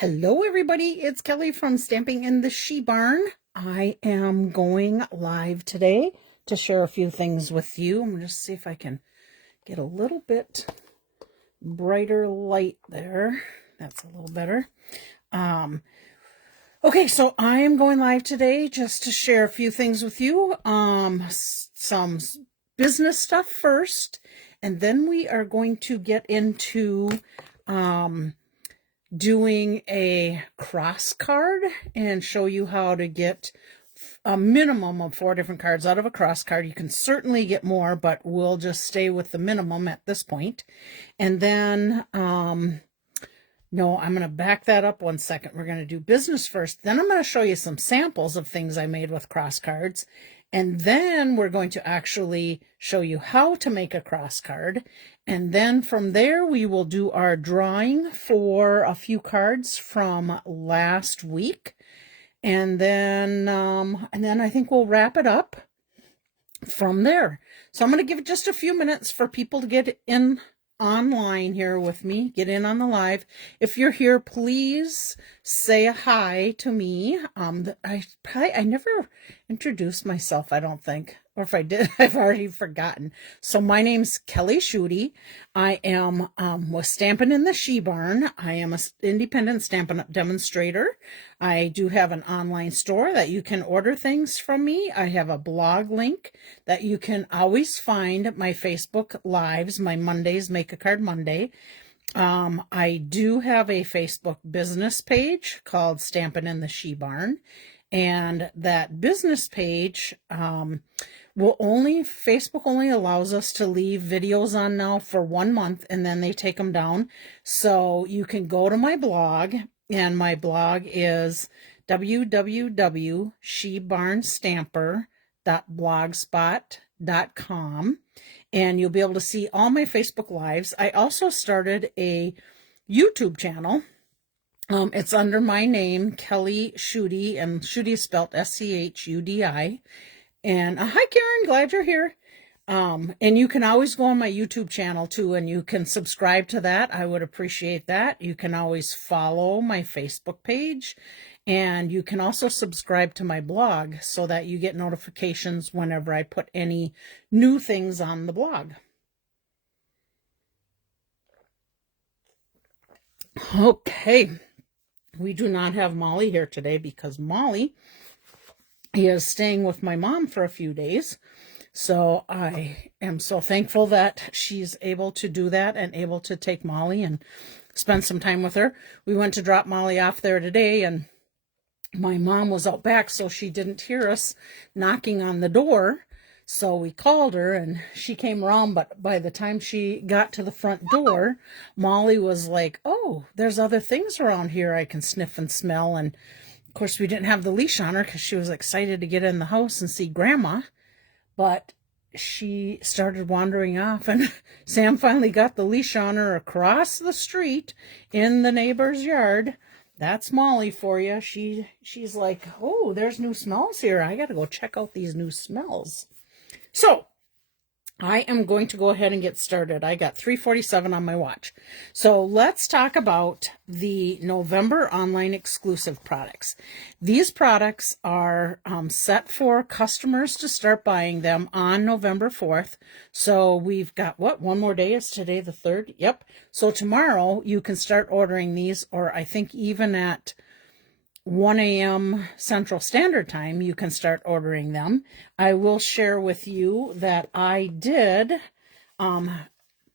Hello everybody, it's Kelly from Stamping in the She Barn. I am going live today to share a few things with you. I'm going to see if I can get a little bit brighter light there. That's a little better. Okay, so I am going live today just to share a few things with you. Some business stuff first, and then we are going to get into doing a cross card and show you how to get a minimum of 4 different cards out of a cross card. You can certainly get more, but we'll just stay with the minimum at this point. And then, no, I'm going to back that up one second. We're going to do business first. Then I'm going to show you some samples of things I made with cross cards. And then we're going to actually show you how to make a cross card. And then from there, we will do our drawing for a few cards from last week. And then I think we'll wrap it up from there. So I'm going to give it just a few minutes for people to get in online here with me, get in on the live. If you're here, please say a hi to me. I never introduced myself, I don't think, or if I did, I've already forgotten. So my name's Kelly Schudi. I am with Stampin' in the She Barn. I am an independent Stampin' Up demonstrator. I do have an online store that you can order things from me. I have a blog link that you can always find my Facebook Lives, my Mondays, Make a Card Monday. I do have a Facebook business page called Stampin' in the She Barn. And that business page Facebook only allows us to leave videos on now for 1 month, and then they take them down. So you can go to my blog, and my blog is www.shebarnstamper.blogspot.com, and you'll be able to see all my Facebook Lives. I also started a YouTube channel. It's under my name, Kelly Schudi, and Schudi is spelled S-C-H-U-D-I. And hi, Karen, glad you're here. And you can always go on my YouTube channel too, and you can subscribe to that. I would appreciate that. You can always follow my Facebook page, and you can also subscribe to my blog so that you get notifications whenever I put any new things on the blog. Okay. We do not have Molly here today because Molly is staying with my mom for a few days. So I am so thankful that she's able to do that and able to take Molly and spend some time with her. We went to drop Molly off there today, and my mom was out back, so she didn't hear us knocking on the door. So we called her, and she came around, but by the time she got to the front door, Molly was like, oh, there's other things around here I can sniff and smell. And of course, we didn't have the leash on her because she was excited to get in the house and see Grandma. But she started wandering off, and Sam finally got the leash on her across the street in the neighbor's yard. That's Molly for you. She's like, oh, there's new smells here. I got to go check out these new smells. So I am going to go ahead and get started. I got 3:47 on my watch. So let's talk about the November online exclusive products. These products are set for customers to start buying them on November 4th. So we've got, one more day? Is today the 3rd? Yep. So tomorrow you can start ordering these, or I think even at 1 a.m. Central Standard Time, you can start ordering them. I will share with you that I did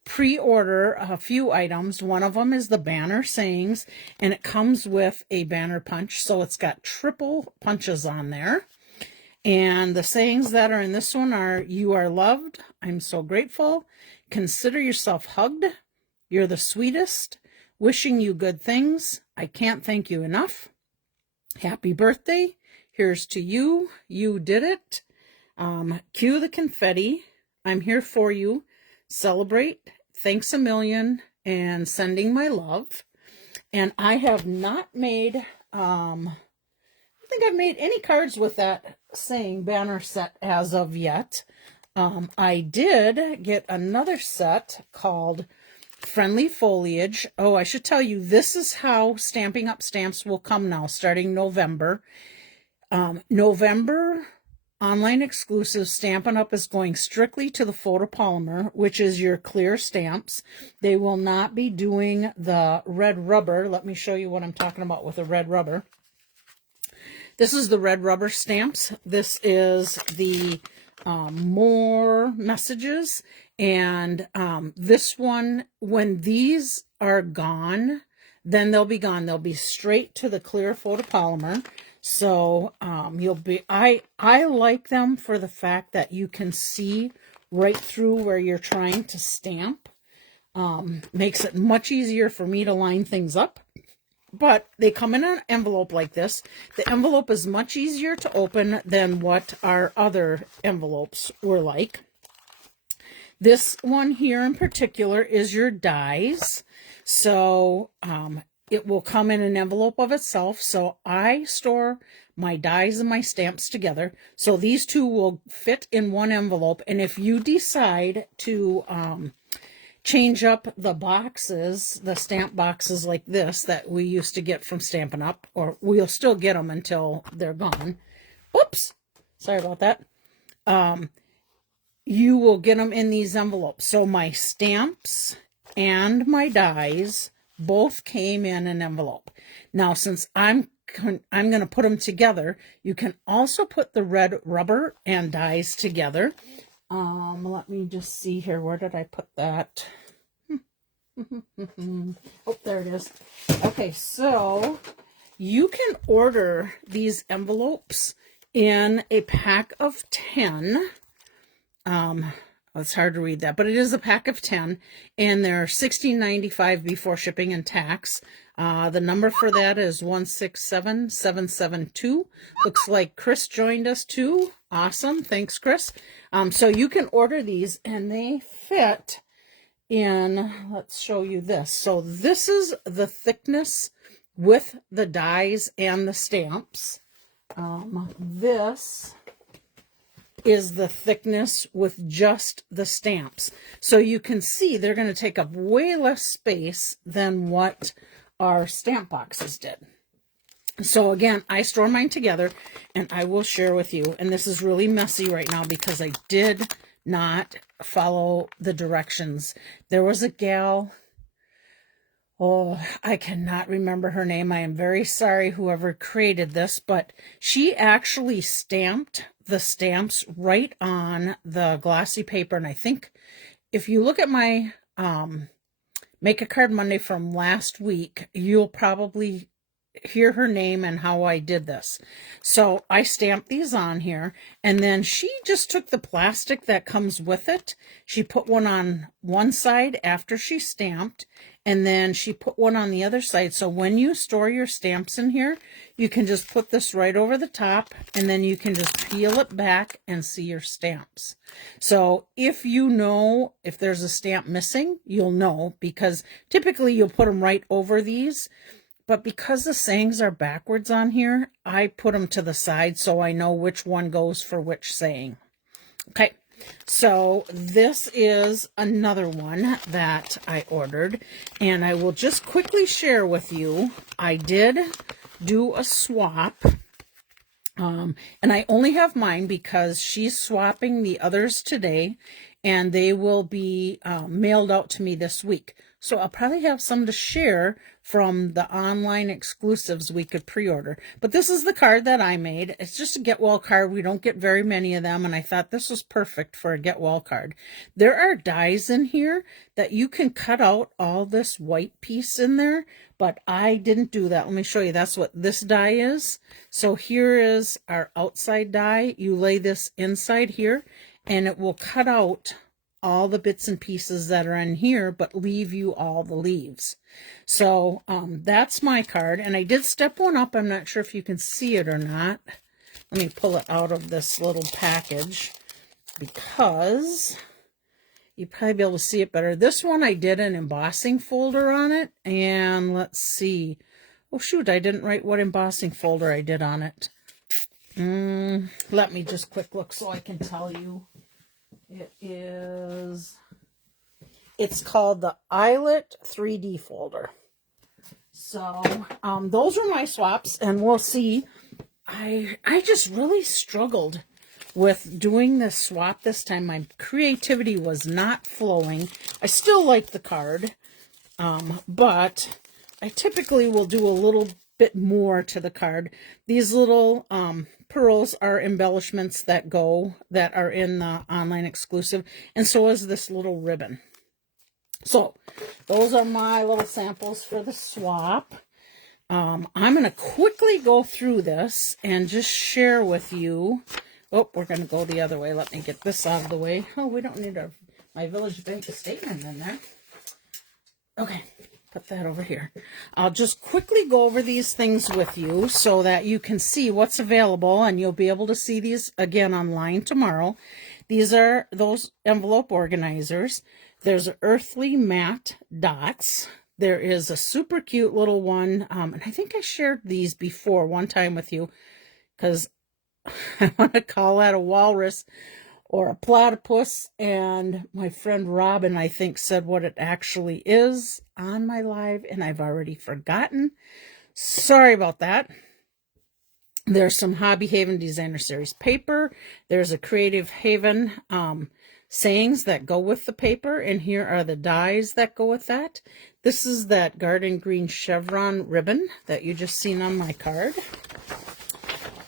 pre-order a few items. One of them is the banner sayings, and it comes with a banner punch, so it's got triple punches on there. And the sayings that are in this one are, you are loved, I'm so grateful, consider yourself hugged, you're the sweetest, wishing you good things, I can't thank you enough, happy birthday, here's to you, you did it, cue the confetti, I'm here for you, celebrate, thanks a million, and sending my love. And I have not made, I don't think I've made any cards with that saying banner set as of yet. I did get another set called friendly foliage. Oh, I should tell you, this is how Stamping Up stamps will come now, starting November. November online exclusive Stampin' Up is going strictly to the photopolymer, which is your clear stamps. They will not be doing the red rubber. Let me show you what I'm talking about with the red rubber. This is the red rubber stamps. This is the more messages. And this one, when these are gone, then they'll be gone. They'll be straight to the clear photopolymer. So I like them for the fact that you can see right through where you're trying to stamp. Makes it much easier for me to line things up. But they come in an envelope like this. The envelope is much easier to open than what our other envelopes were like. This one here in particular is your dies. So it will come in an envelope of itself. So I store my dies and my stamps together. So these two will fit in one envelope. And if you decide to change up the boxes, the stamp boxes like this that we used to get from Stampin' Up, or we'll still get them until they're gone. Oops, sorry about that. You will get them in these envelopes. So my stamps and my dies both came in an envelope. Now, since I'm going to put them together, you can also put the red rubber and dies together. Let me just see here. Where did I put that? Oh, there it is. Okay, so you can order these envelopes in a pack of 10. It's hard to read that, but it is a pack of 10, and they're $16.95 before shipping and tax. The number for that is 167772. Looks like Chris joined us too. Awesome. Thanks, Chris. So you can order these, and they fit in, let's show you this. So this is the thickness with the dies and the stamps. This is the thickness with just the stamps. So you can see they're going to take up way less space than what our stamp boxes did. So again, I store mine together and I will share with you. And this is really messy right now because I did not follow the directions. There was a gal, oh, I cannot remember her name. I am very sorry whoever created this, but she actually stamped the stamps right on the glossy paper. And I think if you look at my Make a Card Monday from last week, you'll probably hear her name and how I did this. So I stamped these on here, and then she just took the plastic that comes with it. She put one on one side after she stamped, and then she put one on the other side. So when you store your stamps in here, you can just put this right over the top, and then you can just peel it back and see your stamps. So if you know if there's a stamp missing, you'll know, because typically you'll put them right over these. But because the sayings are backwards on here, I put them to the side so I know which one goes for which saying. Okay, so this is another one that I ordered, and I will just quickly share with you. I did do a swap, and I only have mine because she's swapping the others today, and they will be mailed out to me this week. So I'll probably have some to share from the online exclusives we could pre-order. But this is the card that I made. It's just a get well card. We don't get very many of them, and I thought this was perfect for a get well card. There are dies in here that you can cut out all this white piece in there, but I didn't do that. Let me show you. That's what this die is. So here is our outside die. You lay this inside here, and it will cut out all the bits and pieces that are in here, but leave you all the leaves. So that's my card, and I did step one up. I'm not sure if you can see it or not. Let me pull it out of this little package because you'd probably be able to see it better. This one I did an embossing folder on it, and let's see. Oh shoot, I didn't write what embossing folder I did on it. Let me just quick look so I can tell you. It is It's called the Eyelet 3D folder. So those are my swaps, and we'll see. I just really struggled with doing this swap this time. My creativity was not flowing. I still like the card, but I typically will do a little bit more to the card. These little pearls are embellishments that are in the online exclusive, and so is this little ribbon. So those are my little samples for the swap. I'm going to quickly go through this and just share with you. Oh, we're going to go the other way. Let me get this out of the way. Oh, we don't need my Village Bank statement in there. Okay, put that over here. I'll just quickly go over these things with you so that you can see what's available, and you'll be able to see these again online tomorrow. These are those envelope organizers. There's Earthly Matte Dots. There is a super cute little one, and I think I shared these before one time with you, because I want to call that a walrus or a platypus, and my friend Robin, I think, said what it actually is on my live, and I've already forgotten. Sorry about that. There's some Hobby Haven Designer Series paper. There's a Creative Haven sayings that go with the paper, and here are the dies that go with that. This is that garden green chevron ribbon that you just seen on my card.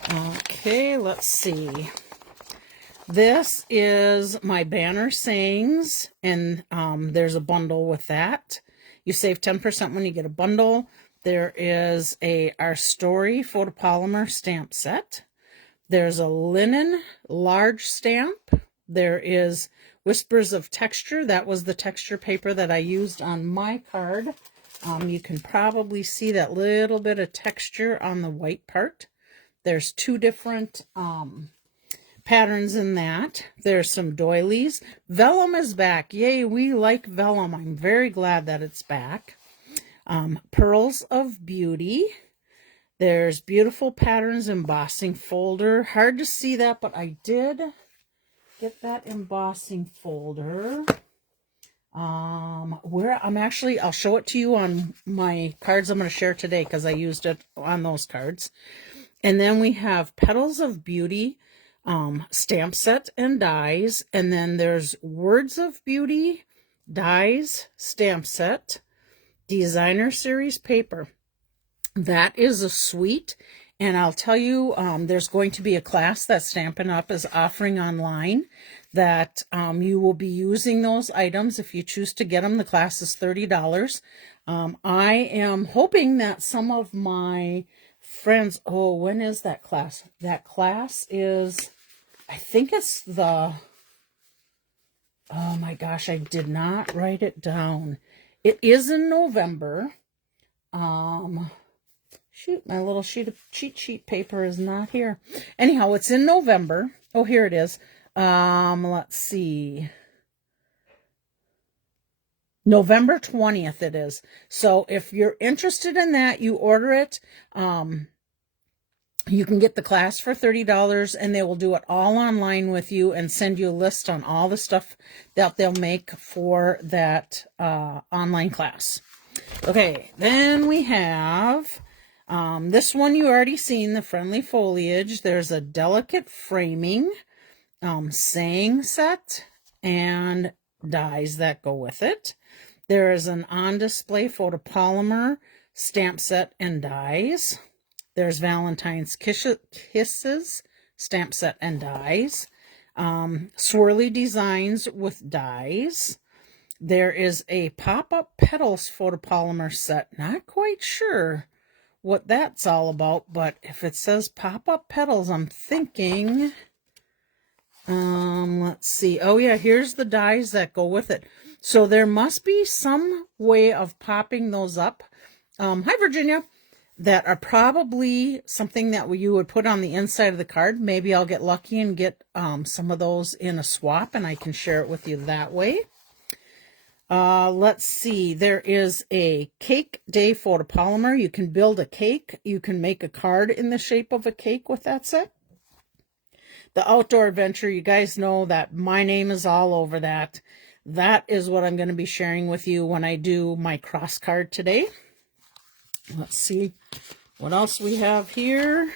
Okay, let's see. This is my banner sayings, and there's a bundle with that. You save 10% when you get a bundle. There is a Our Story photopolymer stamp set. There's a linen large stamp. There is Whispers of Texture. That was the texture paper that I used on my card. You can probably see that little bit of texture on the white part. There's two different patterns in that. There's some doilies. Vellum is back. Yay, we like vellum. I'm very glad that it's back. Pearls of Beauty. There's Beautiful Patterns embossing folder. Hard to see that, but I did get that embossing folder. I'll show it to you on my cards I'm going to share today, because I used it on those cards. And then we have Petals of Beauty stamp set and dies, and then there's Words of Beauty dies stamp set, Designer Series paper. That is a suite, and I'll tell you, there's going to be a class that Stampin' Up! Is offering online that you will be using those items if you choose to get them. The class is $30. I am hoping that some of my friends, when is that class? That class is, I think it's oh my gosh, I did not write it down. It is in November. Shoot, my little cheat sheet paper is not here. Anyhow, it's in November. Oh, here it is. Let's see. November 20th it is. So if you're interested in that, you order it. You can get the class for $30, and they will do it all online with you and send you a list on all the stuff that they'll make for that online class. Okay, then we have this one you already seen, the Friendly Foliage. There's a Delicate Framing saying set and dies that go with it. There is an On Display photopolymer stamp set and dies. There's Valentine's Kisses stamp set and dies. Swirly Designs with dies. There is a Pop-Up Petals photopolymer set. Not quite sure what that's all about, but if it says Pop-Up Petals, I'm thinking, let's see. Oh yeah, here's the dies that go with it. So there must be some way of popping those up. Hi, Virginia. That are probably something that you would put on the inside of the card. Maybe I'll get lucky and get some of those in a swap, and I can share it with you that way. Let's see. There is a Cake Day photopolymer. You can build a cake. You can make a card in the shape of a cake with that set. The Outdoor Adventure, you guys know that my name is all over that. that is what I'm going to be sharing with you when I do my cross card today. Let's see what else we have here.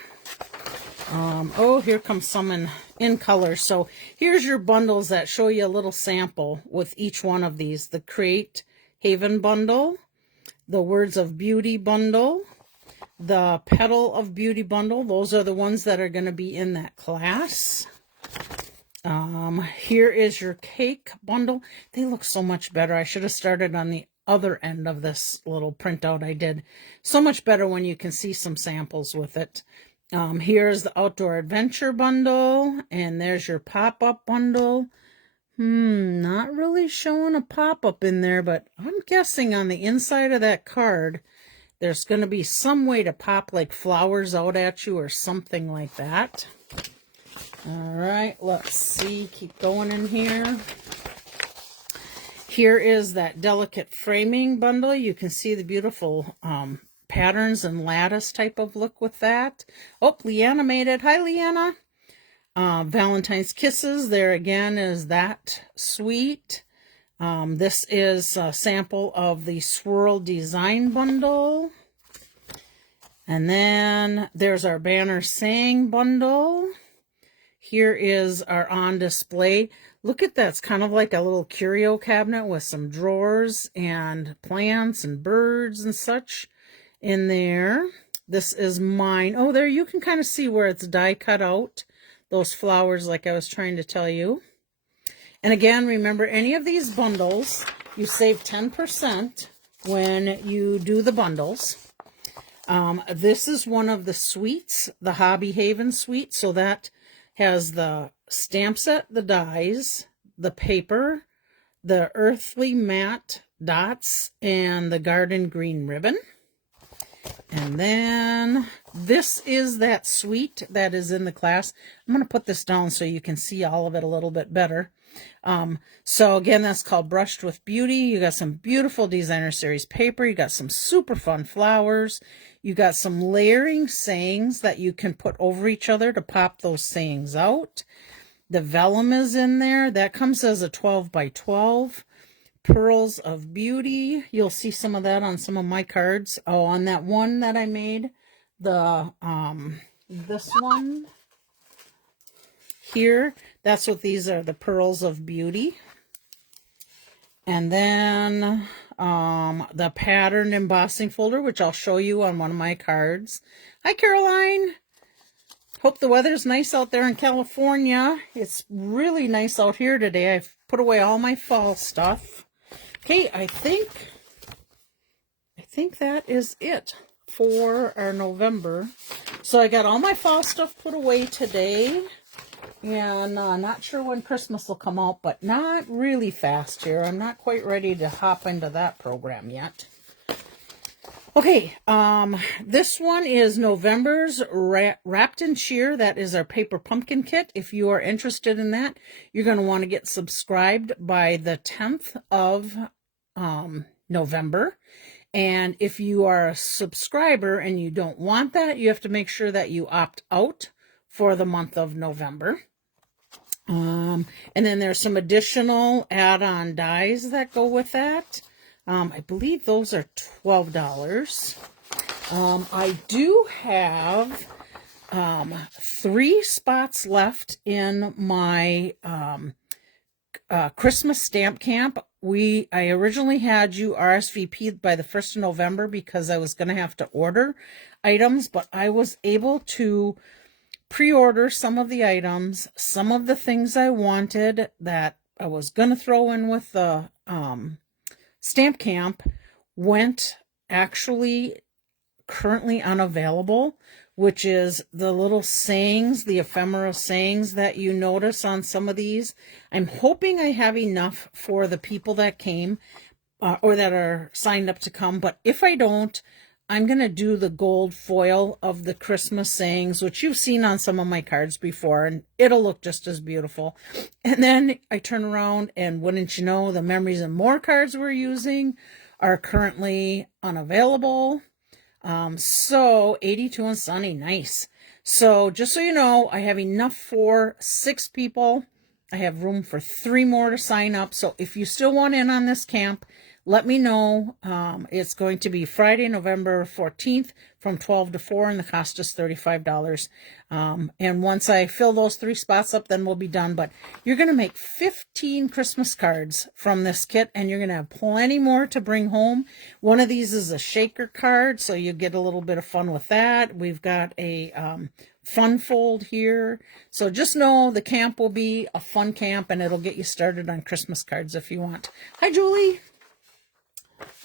Oh, here comes some in color. So here's your bundles that show you a little sample with each one of these. The Create Haven bundle, the Words of Beauty bundle, the Petal of Beauty bundle. Those are the ones that are going to be in that class. Here is your cake bundle. They look so much better. I should have started on the other end of this little printout I did. So much better when you can see some samples with it. Here's the Outdoor Adventure bundle, and there's your pop-up bundle. Not really showing a pop-up in there, but I'm guessing on the inside of that card, there's going to be some way to pop like flowers out at you or something like that. All right, let's see. Keep going in here. Here is that Delicate Framing bundle. You can see the beautiful patterns and lattice type of look with that. Oh, Leanna made it. Hi, Leanna. Valentine's Kisses. There again is that sweet. This is a sample of the Swirl Design bundle. And then there's our Banner Saying bundle. Here is our On Display. Look at that. It's kind of like a little curio cabinet with some drawers and plants and birds and such in there. This is mine. Oh, there you can kind of see where it's die cut out. Those flowers like I was trying to tell you. And again, remember any of these bundles, you save 10% when you do the bundles. This is one of the suites, the Hobby Haven suite. So that has the stamp set, the dies, the paper, the earthly matte dots, and the garden green ribbon. And then this is that suite that is in the class. I'm going to put this down so you can see all of it a little bit better. So again, that's called Brushed with Beauty. You got some beautiful Designer Series paper. You got some super fun flowers. You got some layering sayings that you can put over each other to pop those sayings out. The vellum is in there. That comes as a 12 by 12. Pearls of Beauty. You'll see some of that on some of my cards. Oh, on that one that I made, the this one here, that's what these are, the Pearls of Beauty. And then the patterned embossing folder, which I'll show you on one of my cards. Hi, Caroline. Hope the weather's nice out there in California. It's really nice out here today. I've put away all my fall stuff. Okay, I think that is it for our November. So I got all my fall stuff put away today. And not sure when Christmas will come out, but not really fast here. I'm not quite ready to hop into that program yet. Okay, this one is November's Wrapped in Cheer. That is our paper pumpkin kit. If you are interested in that, you're going to want to get subscribed by the 10th of November. And if you are a subscriber and you don't want that, you have to make sure that you opt out for the month of November. And then there's some additional add-on dies that go with that. I believe those are $12. I do have 3 spots left in my Christmas stamp camp. I originally had you RSVP'd by the 1st of November because I was going to have to order items, but I was able to pre-order some of the items. Some of the things I wanted that I was going to throw in with the stamp camp went actually currently unavailable, which is the little sayings, the ephemera sayings that you notice on some of these. I'm hoping I have enough for the people that came or that are signed up to come, but if I don't, I'm going to do the gold foil of the Christmas sayings, which you've seen on some of my cards before, and it'll look just as beautiful. And then I turn around, and wouldn't you know, the Memories and More cards we're using are currently unavailable. So 82 and sunny, nice. So just so you know, I have enough for 6 people. I have room for 3 more to sign up. So if you still want in on this camp, let me know. It's going to be Friday, November 14th from 12 to 4, and the cost is $35. And once I fill those 3 spots up, then we'll be done. But you're going to make 15 Christmas cards from this kit, and you're going to have plenty more to bring home. One of these is a shaker card, so you get a little bit of fun with that. We've got a fun fold here. So just know the camp will be a fun camp, and it'll get you started on Christmas cards if you want. Hi, Julie.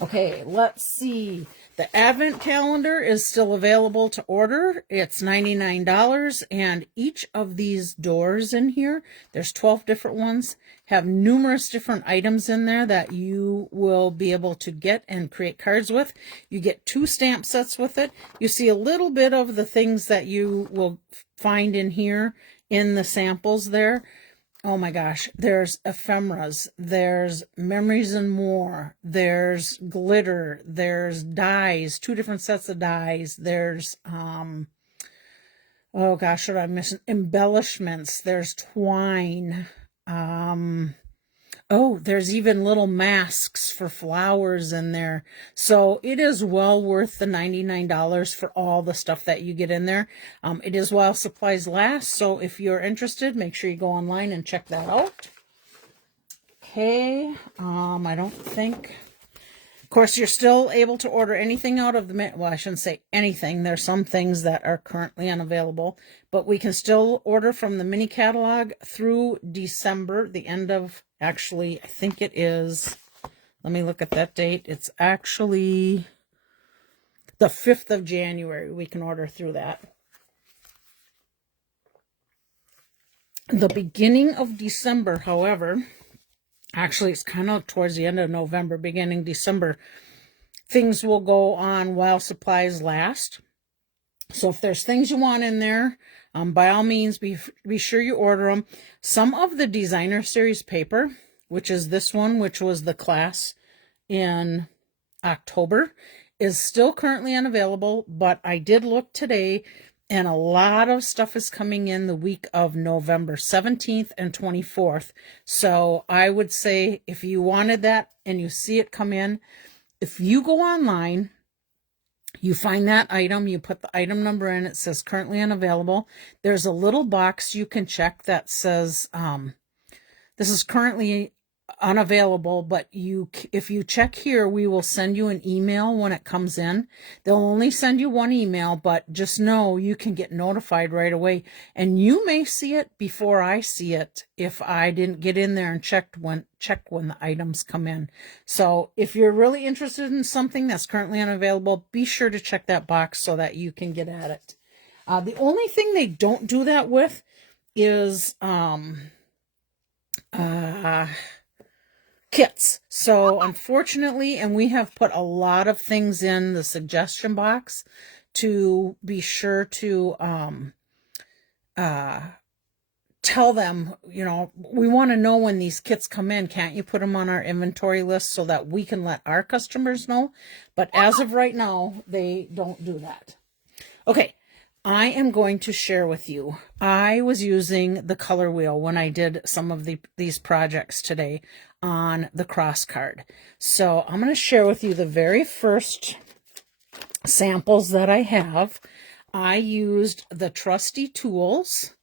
Okay, let's see. The Advent calendar is still available to order. It's $99, and each of these doors in here, there's 12 different ones, have numerous different items in there that you will be able to get and create cards with. You get 2 stamp sets with it. You see a little bit of the things that you will find in here in the samples there. Oh my gosh, there's ephemeras, there's memories and more, there's glitter, there's dies, 2 different sets of dies, there's, oh gosh, what I'm missing, embellishments, there's twine, oh, there's even little masks for flowers in there. So it is well worth the $99 for all the stuff that you get in there. It is while supplies last. So if you're interested, make sure you go online and check that out. Okay. I don't think... Of course, you're still able to order anything out of the... Well, I shouldn't say anything. There's some things that are currently unavailable. But we can still order from the mini catalog through December, the end of... Actually, I think it is, let me look at that date. It's actually the 5th of January. We can order through that. The beginning of December, however, actually it's kind of towards the end of November, beginning December, things will go on while supplies last. So if there's things you want in there, by all means, be sure you order them. Some of the designer series paper, which is this one, which was the class in October, is still currently unavailable, but I did look today, and a lot of stuff is coming in the week of November 17th and 24th. So I would say if you wanted that and you see it come in, if you go online, you find that item, you put the item number in, it says currently unavailable. There's a little box you can check that says, this is currently unavailable, but if you check here, we will send you an email when it comes in. They'll only send you 1 email, but just know you can get notified right away. And you may see it before I see it if I didn't get in there and check when the items come in. So if you're really interested in something that's currently unavailable, be sure to check that box so that you can get at it. The only thing they don't do that with is kits. So unfortunately, and we have put a lot of things in the suggestion box to be sure to tell them, you know, we want to know when these kits come in. Can't you put them on our inventory list so that we can let our customers know? But as of right now, they don't do that. Okay. I am going to share with you. I was using the color wheel when I did some of these projects today on the cross card. So I'm going to share with you the very first samples that I have. I used the Trusty Tools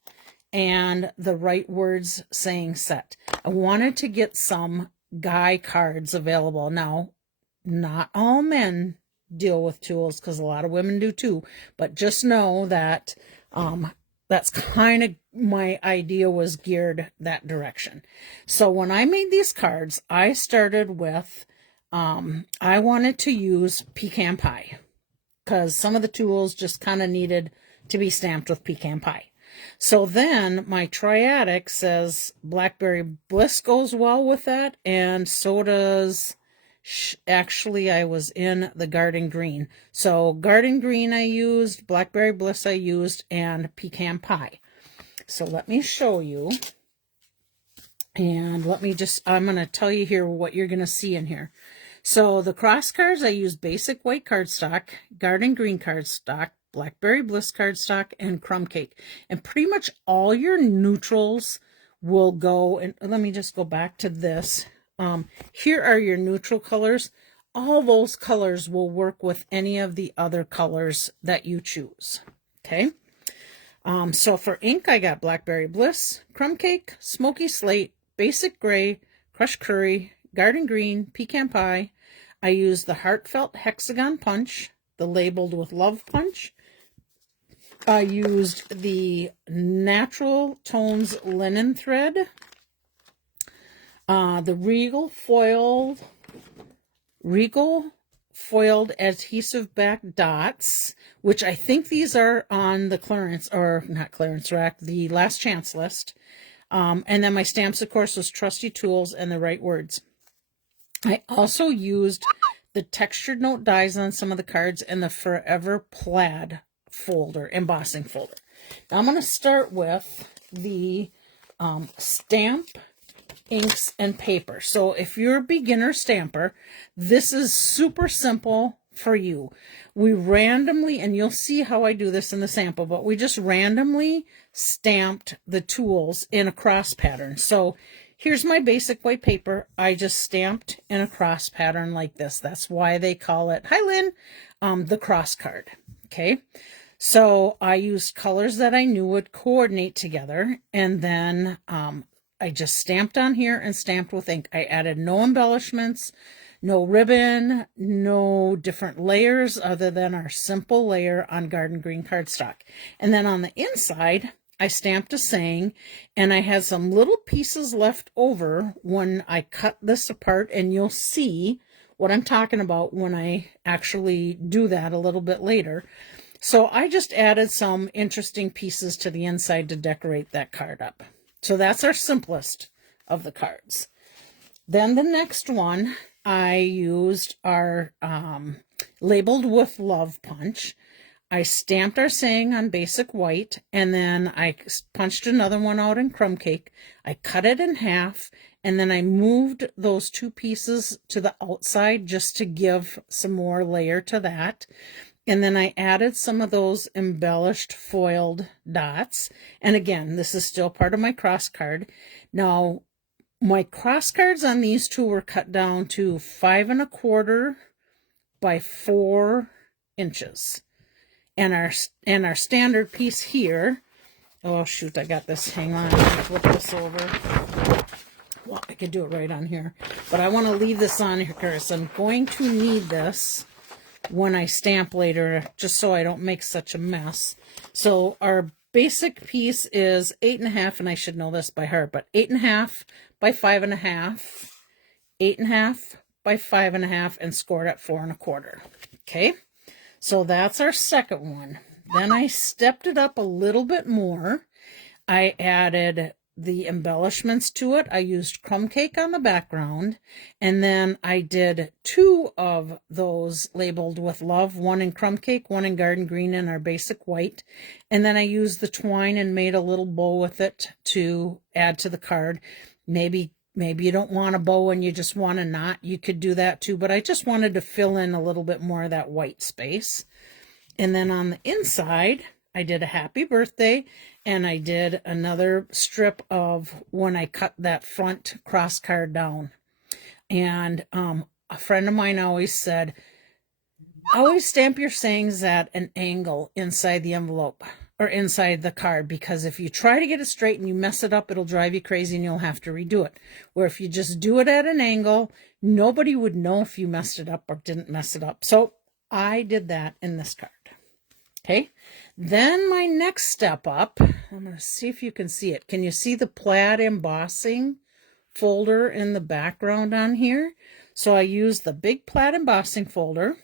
and the Right Words Saying set. I wanted to get some guy cards available. Now, not all men deal with tools because a lot of women do too, but just know that that's kind of my idea was geared that direction. So when I made these cards, I started with I wanted to use pecan pie because some of the tools just kind of needed to be stamped with pecan pie. So then my triadic says Blackberry Bliss goes well with that, and so does actually I was in the Garden Green. So Garden Green I used, Blackberry Bliss I used, and Pecan Pie. So let me show you. And let me just, I'm going to tell you here what you're going to see in here. So the cross cards, I used basic white cardstock, Garden Green cardstock, Blackberry Bliss cardstock, and Crumb Cake. And pretty much all your neutrals will go, and let me just go back to this. Here are your neutral colors. All those colors will work with any of the other colors that you choose. Okay. So for ink, I got Blackberry Bliss, Crumb Cake, Smoky Slate, Basic Gray, Crushed Curry, Garden Green, Pecan Pie. I used the Heartfelt Hexagon Punch, the Labeled with Love Punch. I used the Natural Tones Linen Thread, the Regal Foiled Adhesive Back Dots, which I think these are on the clearance, or not clearance rack, the last chance list. And then my stamps, of course, was Trusty Tools and the Right Words. I also used the textured note dies on some of the cards and the Forever Plaid folder, embossing folder. Now I'm going to start with the stamp, inks, and paper. So if you're a beginner stamper, this is super simple for you. We randomly, and you'll see how I do this in the sample, but we just randomly stamped the tools in a cross pattern. So here's my basic white paper. I just stamped in a cross pattern like this. That's why they call it, hi Lynn, the cross card. Okay. So I used colors that I knew would coordinate together, and then I just stamped on here and stamped with ink. I added no embellishments, no ribbon, no different layers other than our simple layer on Garden Green cardstock. And then on the inside, I stamped a saying, and I had some little pieces left over when I cut this apart, and you'll see what I'm talking about when I actually do that a little bit later. So I just added some interesting pieces to the inside to decorate that card up. So that's our simplest of the cards. Then the next one, I used our Labeled with Love punch. I stamped our saying on basic white, and then I punched another one out in Crumb Cake. I cut it in half, and then I moved those two pieces to the outside just to give some more layer to that. And then I added some of those embellished foiled dots. And again, this is still part of my cross card. Now, my cross cards on these two were cut down to 5 1/4 by 4 inches. And our standard piece here, oh shoot, I got this, hang on, flip this over. Well, I could do it right on here, but I want to leave this on here because I'm going to need this when I stamp later, just so I don't make such a mess. So our basic piece is 8 1/2, and I should know this by heart, but 8 1/2 by 5 1/2, 8 1/2 by 5 1/2, and scored at 4 1/4. Okay, so that's our second one. Then I stepped it up a little bit more. I added the embellishments to it. I used Crumb Cake on the background, and then I did 2 of those Labeled with Love, one in Crumb Cake, one in Garden Green, and our basic white. And then I used the twine and made a little bow with it to add to the card. Maybe you don't want a bow and you just want a knot. You could do that too, but I just wanted to fill in a little bit more of that white space. And then on the inside, I did a happy birthday, and I did another strip of when I cut that front cross card down. And a friend of mine always said, always stamp your sayings at an angle inside the envelope or inside the card, because if you try to get it straight and you mess it up, it'll drive you crazy and you'll have to redo it. Where if you just do it at an angle, nobody would know if you messed it up or didn't mess it up. So I did that in this card. Okay, then my next step up, I'm going to see if you can see it. Can you see the plaid embossing folder in the background on here? So I used the big plaid embossing folder.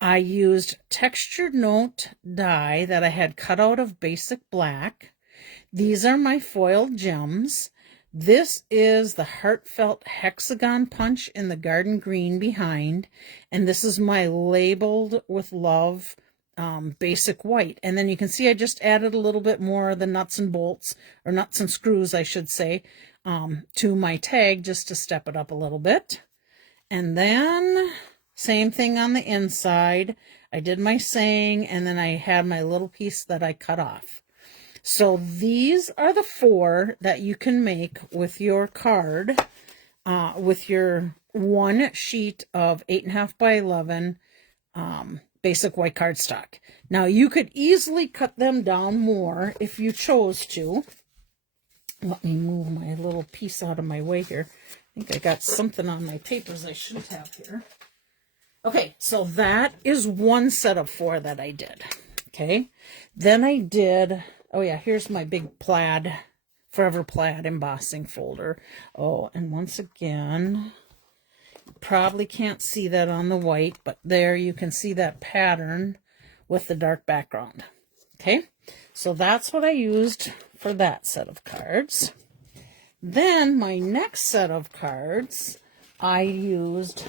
I used textured note die that I had cut out of basic black. These are my foiled gems. This is the Heartfelt Hexagon Punch in the Garden Green behind. And this is my Labeled with Love basic white. And then you can see I just added a little bit more of the nuts and bolts, or nuts and screws I should say, to my tag just to step it up a little bit. And then same thing on the inside. I did my saying, and then I had my little piece that I cut off. So these are the 4 that you can make with your card, with your 1 sheet of 8.5 by 11 basic white cardstock. Now you could easily cut them down more if you chose to. Let me move my little piece out of my way here. I think I got something on my papers I shouldn't have here. Okay, so that is 1 set of 4 that I did. Okay, then I did, oh yeah, here's my big plaid, Forever Plaid embossing folder. Oh, and once again, you probably can't see that on the white, but there you can see that pattern with the dark background. Okay, so that's what I used for that set of cards. Then my next set of cards, I used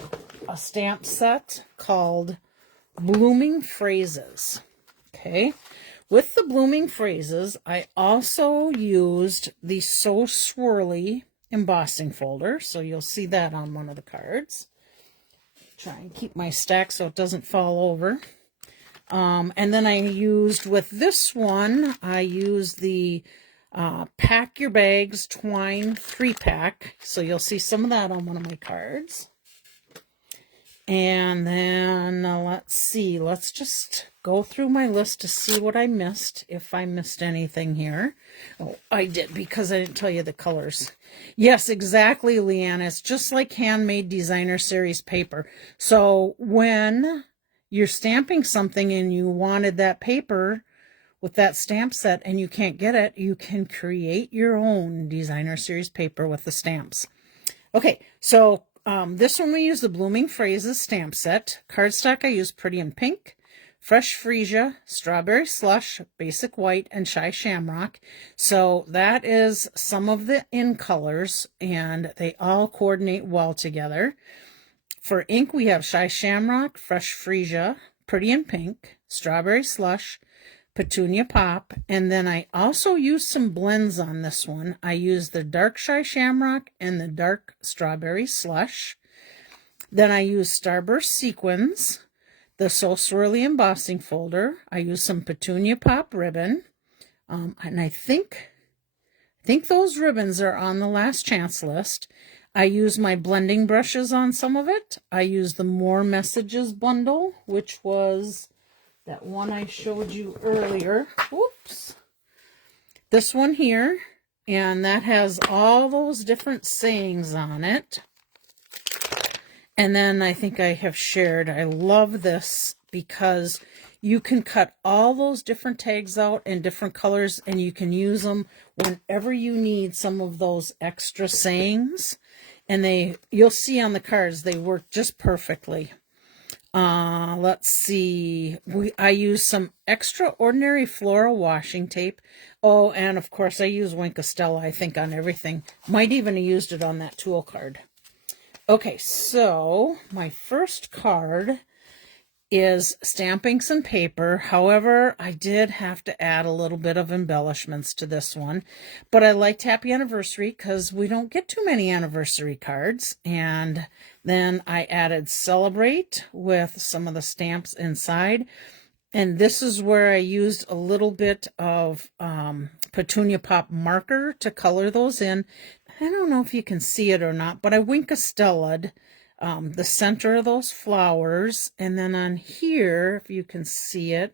a stamp set called Blooming Phrases. Okay, with the Blooming Phrases, I also used the So Swirly embossing folder. So you'll see that on one of the cards. Try and keep my stack so it doesn't fall over. And then I used, with this one, I used the Pack Your Bags Twine 3-pack. So you'll see some of that on one of my cards. And then let's see, let's just go through my list to see what I missed, if I missed anything here. Oh, I did, because I didn't tell you the colors. Yes, exactly, Leanna. It's just like Handmade Designer Series paper. So when you're stamping something and you wanted that paper with that stamp set and you can't get it, you can create your own Designer Series paper with the stamps. Okay, so this one we use the Blooming Phrases stamp set. Cardstock I use Pretty in Pink, Fresh Freesia, Strawberry Slush, Basic White, and Shy Shamrock. So that is some of the in colors, and they all coordinate well together. For ink, we have Shy Shamrock, Fresh Freesia, Pretty in Pink, Strawberry Slush, Petunia Pop, and then I also used some blends on this one. I used the dark Shy Shamrock and the dark Strawberry Slush. Then I used Starburst Sequins, the So Swirly embossing folder. I used some Petunia Pop ribbon, and I think those ribbons are on the last chance list. I used my blending brushes on some of it. I used the More Messages bundle, which was that one I showed you earlier. Whoops. This one here. And that has all those different sayings on it. And then I think I have shared, I love this because you can cut all those different tags out in different colors and you can use them whenever you need some of those extra sayings. And you'll see on the cards, they work just perfectly. Let's see. I use some Extraordinary Floral washi tape. Oh, and of course I use Wink of Stella, I think, on everything. Might even have used it on that tool card. Okay, so my first card is stamp inks and paper. However, I did have to add a little bit of embellishments to this one. But I liked Happy Anniversary because we don't get too many anniversary cards. And then I added Celebrate with some of the stamps inside. And this is where I used a little bit of Petunia Pop marker to color those in. I don't know if you can see it or not, but I Wink of Stella'd the center of those flowers. And then on here, if you can see it,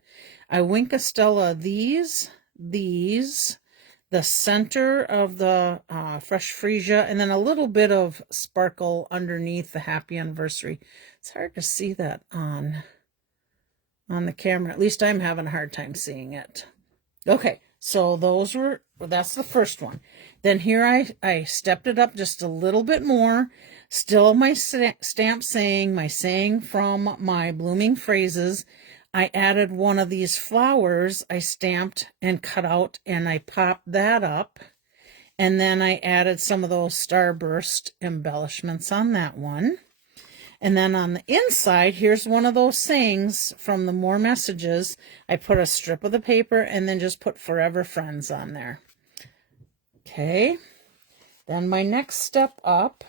I Wink of Stella these, the center of the Fresh Freesia, and then a little bit of sparkle underneath the Happy Anniversary. It's hard to see that on the camera. At least I'm having a hard time seeing it. Okay, so that's the first one. Then here I stepped it up just a little bit more. Still my stamp saying, my saying from my Blooming Phrases. I added one of these flowers I stamped and cut out, and I popped that up. And then I added some of those Starburst embellishments on that one. And then on the inside, here's one of those sayings from the More Messages. I put a strip of the paper and then just put Forever Friends on there. Okay. Then my next step up,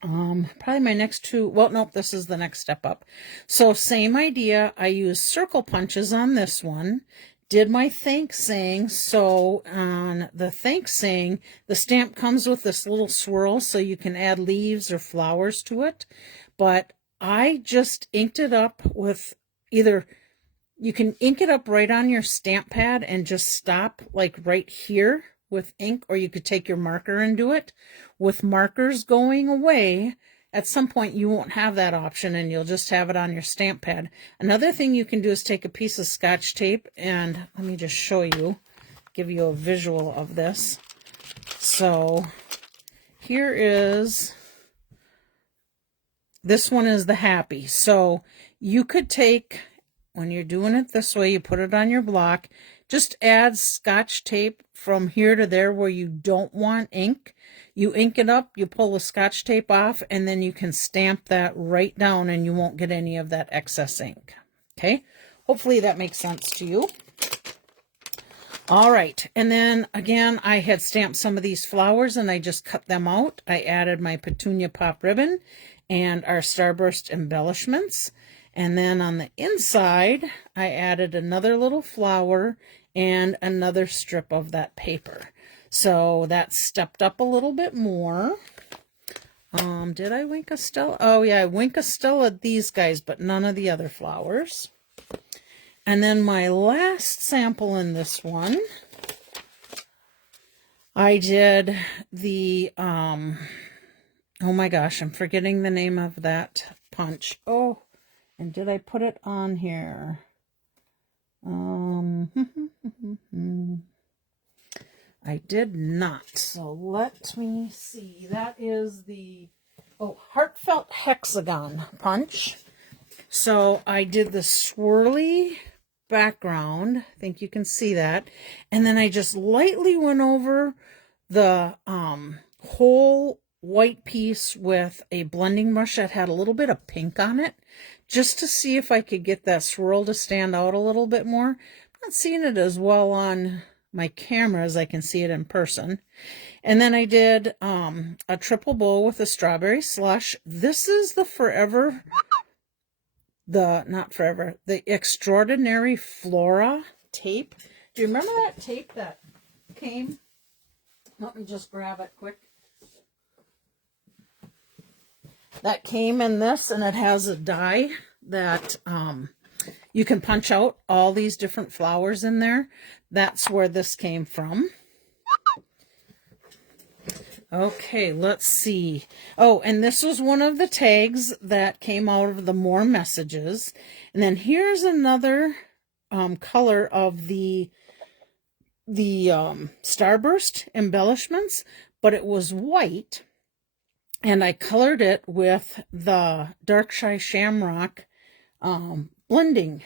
probably my next two, well, nope, this is the next step up. So same idea. I use circle punches on this one, did my thanks saying. So on the thanks saying, the stamp comes with this little swirl so you can add leaves or flowers to it. But I just inked it up with either, you can ink it up right on your stamp pad and just stop like right here with ink, or you could take your marker and do it. With markers going away, at some point you won't have that option and you'll just have it on your stamp pad. Another thing you can do is take a piece of Scotch tape, and let me just show you, give you a visual of this. So here is, this one is the happy. So you could take, when you're doing it this way, you put it on your block, just add Scotch tape from here to there where you don't want ink. You ink it up, you pull the Scotch tape off, and then you can stamp that right down and you won't get any of that excess ink. Okay, hopefully that makes sense to you. All right, and then again, I had stamped some of these flowers and I just cut them out. I added my petunia pop ribbon and our starburst embellishments. And then on the inside, I added another little flower and another strip of that paper. So that stepped up a little bit more. Did I wink a Stella? Oh yeah, I wink a Stella these guys, but none of the other flowers. And then my last sample in this one, I did the, oh my gosh, I'm forgetting the name of that punch. Oh, and did I put it on here? I did not. So let me see. That is the, Heartfelt Hexagon punch. So I did the swirly background. I think you can see that. And then I just lightly went over the whole white piece with a blending brush that had a little bit of pink on it, just to see if I could get that swirl to stand out a little bit more. I'm not seeing it as well on my camera as I can see it in person. And then I did a triple bow with a strawberry slush. This is the the Extraordinary Flora tape. Do you remember that tape that came? Let me just grab it quick. That came in this, and it has a die that you can punch out all these different flowers in there. That's where this came from. Okay, let's see. Oh, and this was one of the tags that came out of the More Messages. And then here's another color of the Starburst embellishments, but it was white. And I colored it with the Dark-Shy Shamrock blending.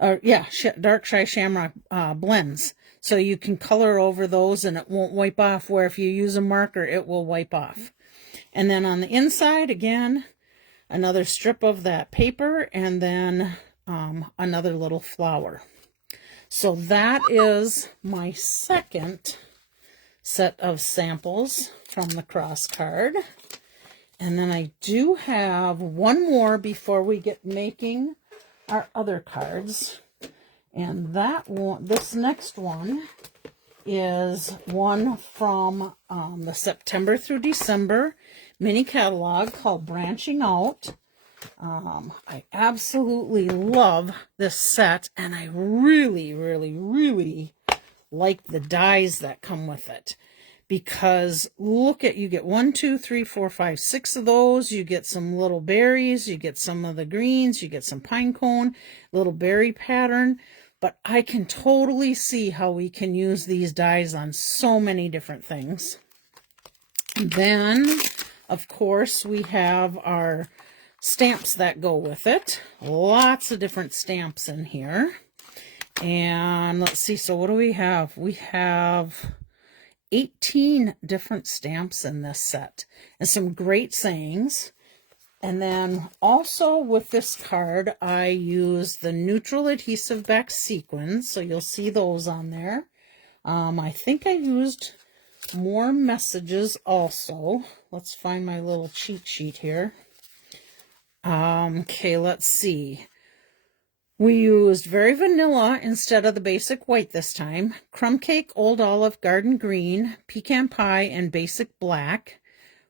Dark-Shy Shamrock blends. So you can color over those and it won't wipe off, where if you use a marker, it will wipe off. And then on the inside, again, another strip of that paper, and then another little flower. So that is my second set of samples from the cross card. And then I do have one more before we get making our other cards. And that one, this next one is one from the September through December mini catalog called Branching Out. I absolutely love this set, and I really, really, really like the dies that come with it. Because look at, you get 1, 2, 3, 4, 5, 6 of those. You get some little berries, you get some of the greens, you get some pine cone, little berry pattern. But I can totally see how we can use these dies on so many different things. And then, of course, we have our stamps that go with it. Lots of different stamps in here. And let's see, so what do we have? We have 18 different stamps in this set, and some great sayings. And then also with this card, I use the neutral adhesive back sequins, so you'll see those on there. I think I used More Messages also. Let's find my little cheat sheet here. Okay, let's see. We used Very Vanilla instead of the basic white this time. Crumb Cake, Old Olive, Garden Green, Pecan Pie, and Basic Black.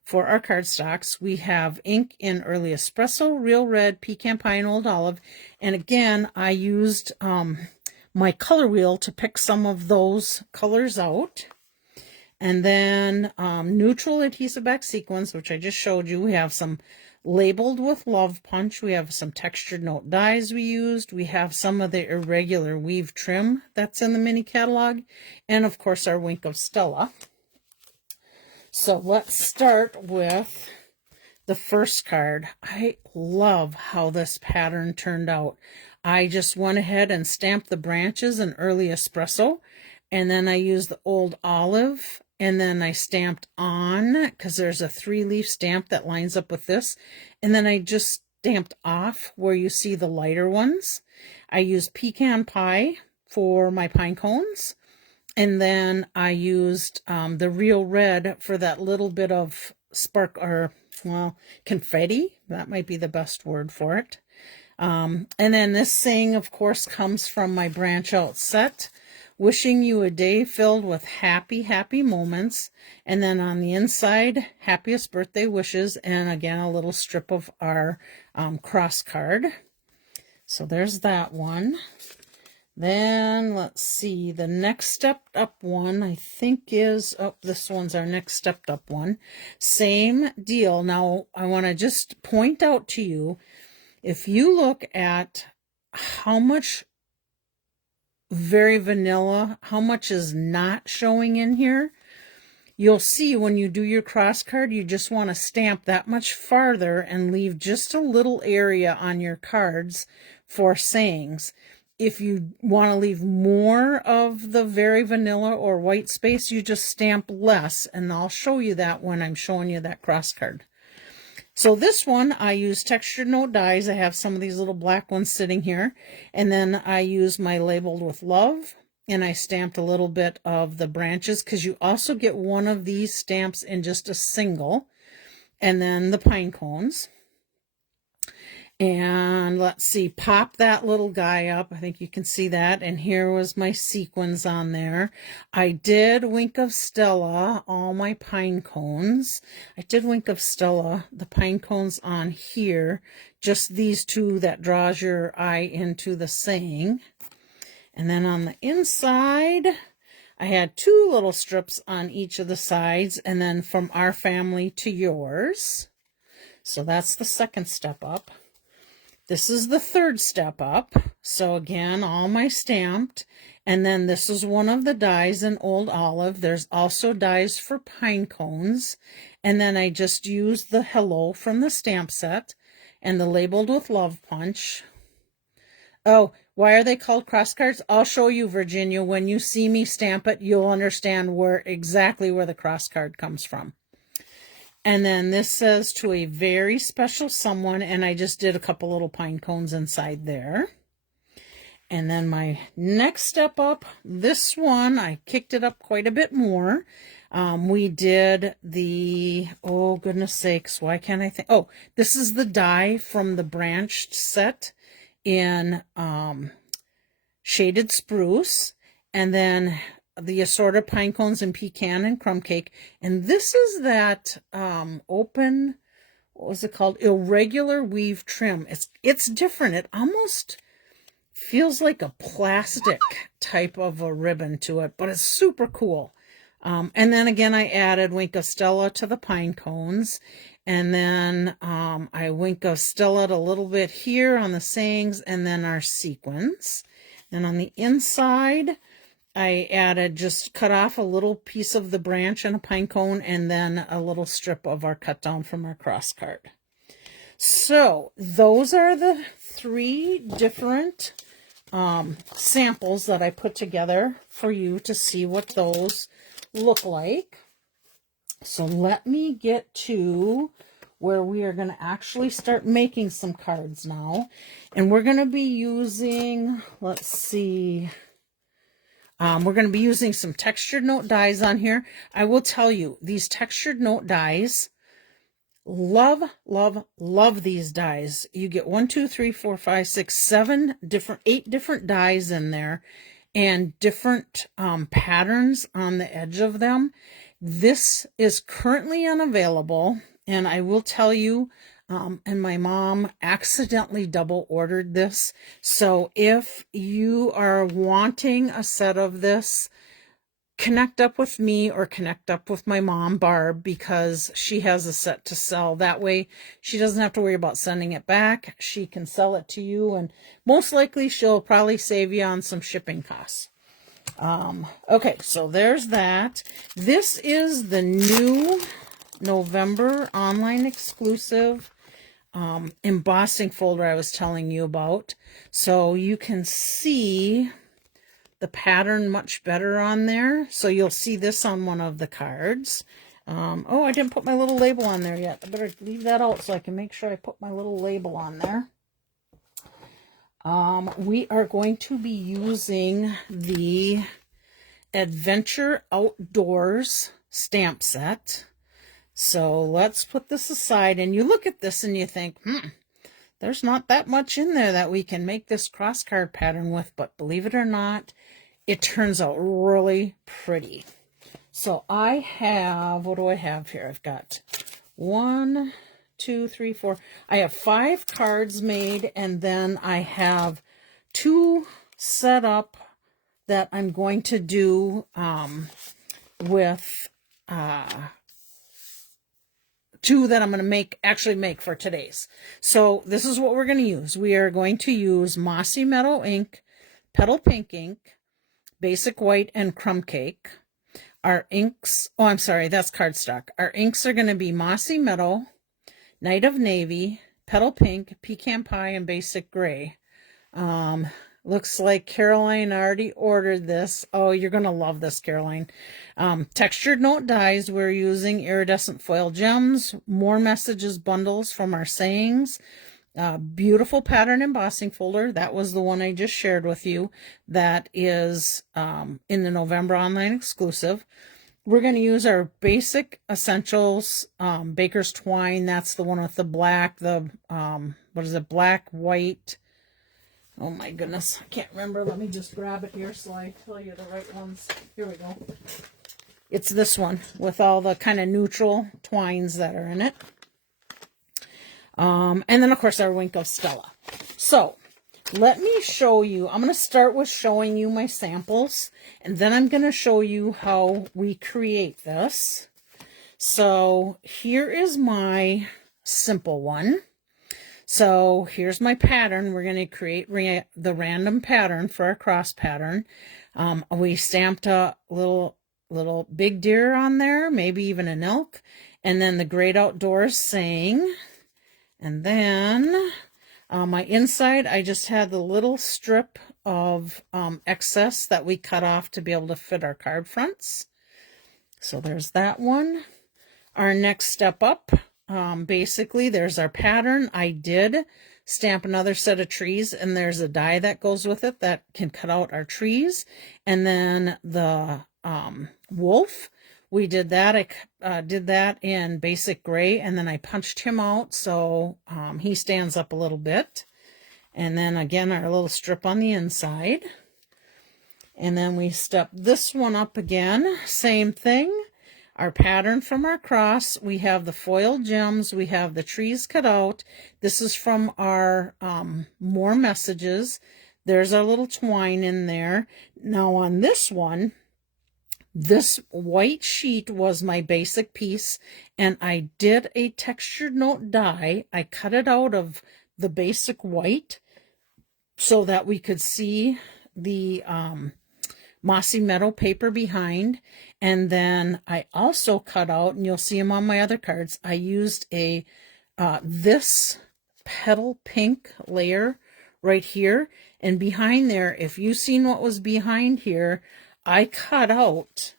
For our cardstocks, we have ink in Early Espresso, Real Red, Pecan Pie, and Old Olive. And again, I used my color wheel to pick some of those colors out. And then neutral adhesive back sequins, which I just showed you. We have some labeled with Love Punch. We have some textured note dies we used. We have some of the irregular weave trim that's in the mini catalog. And of course our Wink of Stella. So let's start with the first card. I love how this pattern turned out. I just went ahead and stamped the branches in Early Espresso. And then I used the Old Olive. And then I stamped on, because there's a 3-leaf stamp that lines up with this. And then I just stamped off where you see the lighter ones. I used Pecan Pie for my pine cones. And then I used the Real Red for that little bit of spark, or, well, confetti. That might be the best word for it. And then this saying, of course, comes from my branch out set. Wishing you a day filled with happy, happy moments. And then on the inside, happiest birthday wishes. And again, a little strip of our cross card. So there's that one. Then let's see, the next stepped up one, I think is, oh, this one's our next stepped up one. Same deal. Now, I want to just point out to you, if you look at how much Very Vanilla, how much is not showing in here, you'll see when you do your cross card, you just want to stamp that much farther and leave just a little area on your cards for sayings. If you want to leave more of the Very Vanilla or white space, you just stamp less, and I'll show you that when I'm showing you that cross card. So this one, I use textured note dies. I have some of these little black ones sitting here. And then I use my labeled with Love. And I stamped a little bit of the branches, because you also get one of these stamps in just a single. And then the pine cones. And let's see, pop that little guy up. I think you can see that. And here was my sequins on there. I did Wink of Stella, all my pine cones. I did Wink of Stella, the pine cones on here. Just these two that draws your eye into the saying. And then on the inside, I had 2 little strips on each of the sides. And then from our family to yours. So that's the second step up. This is the third step up. So again, all my stamped. And then this is one of the dies in Old Olive. There's also dies for pine cones. And then I just used the Hello from the stamp set and the labeled with Love Punch. Oh, why are they called cross cards? I'll show you, Virginia. When you see me stamp it, you'll understand exactly where the cross card comes from. And then this says to a very special someone, and I just did a couple little pine cones inside there. And then my next step up, this one, I kicked it up quite a bit more. We did the, oh goodness sakes, why can't I think? Oh, this is the die from the branched set in Shaded Spruce. And then the assorted pine cones and pecan and crumb cake. And this is that open, what was it called? Irregular weave trim. It's different. It almost feels like a plastic type of a ribbon to it, but it's super cool. And then again, I added Wink of Stella to the pine cones. And then I Wink of Stella a little bit here on the sayings and then our sequins. And on the inside, I added, just cut off a little piece of the branch and a pine cone, and then a little strip of our cut down from our cross card. So those are the 3 different samples that I put together for you to see what those look like. So let me get to where we are going to actually start making some cards now. And we're going to be using, let's see, we're going to be using some textured note dies on here. I will tell you, these textured note dies Love, love, love these dies. You get 1, 2, 3, 4, 5, 6, 7 different, 8 different dies in there, and different patterns on the edge of them. This is currently unavailable, and I will tell you, and my mom accidentally double ordered this. So if you are wanting a set of this, connect up with me or connect up with my mom, Barb, because she has a set to sell. That way she doesn't have to worry about sending it back. She can sell it to you, and most likely she'll probably save you on some shipping costs. Okay, so there's that. This is the new November online exclusive embossing folder I was telling you about. So you can see the pattern much better on there. So you'll see this on one of the cards. Oh, I didn't put my little label on there yet. I better leave that out so I can make sure I put my little label on there. We are going to be using the Adventure Outdoors stamp set. So let's put this aside, and you look at this and you think, there's not that much in there that we can make this cross card pattern with, but believe it or not, it turns out really pretty. So I have, what do I have here? I've got 1, 2, 3, 4. I have 5 cards made, and then I have 2 set up that I'm going to do with 2 that I'm going to actually make for today's. So this is what we're going to use. We are going to use Mossy Meadow ink, Petal Pink ink, Basic White, and Crumb Cake. Our inks, oh, I'm sorry, that's cardstock. Our inks are going to be Mossy Meadow, Night of Navy, Petal Pink, Pecan Pie, and Basic Gray. Looks like Caroline already ordered this. Oh, you're going to love this, Caroline. Textured note dies. We're using iridescent foil gems, more messages bundles from our sayings. Beautiful pattern embossing folder. That was the one I just shared with you. That is in the November online exclusive. We're going to use our basic essentials, Baker's Twine. That's the one with the black, what is it, black, white. Oh my goodness, I can't remember. Let me just grab it here so I tell you the right ones. Here we go. It's this one with all the kind of neutral twines that are in it. And then, of course, our Wink of Stella. So let me show you. I'm going to start with showing you my samples, and then I'm going to show you how we create this. So here is my simple one. So here's my pattern. We're going to create the random pattern for our cross pattern. We stamped a little big deer on there, maybe even an elk, and then the Great Outdoors saying. And then my inside, I just had the little strip of excess that we cut off to be able to fit our card fronts. So there's that one. Our next step up. Basically, there's our pattern. I did stamp another set of trees, and there's a die that goes with it that can cut out our trees. And then the wolf, we did that. I did that in Basic Gray, and then I punched him out so he stands up a little bit. And then again, our little strip on the inside. And then we step this one up again. Same thing. Our pattern from our cross, we have the foil gems, we have the trees cut out. This is from our more messages. There's our little twine in there. Now on this one, this white sheet was my basic piece, and I did a textured note die. I cut it out of the basic white so that we could see the Mossy Meadow paper behind. And then I also cut out, and you'll see them on my other cards, I used a this petal pink layer right here. And behind there, if you've seen what was behind here, I cut out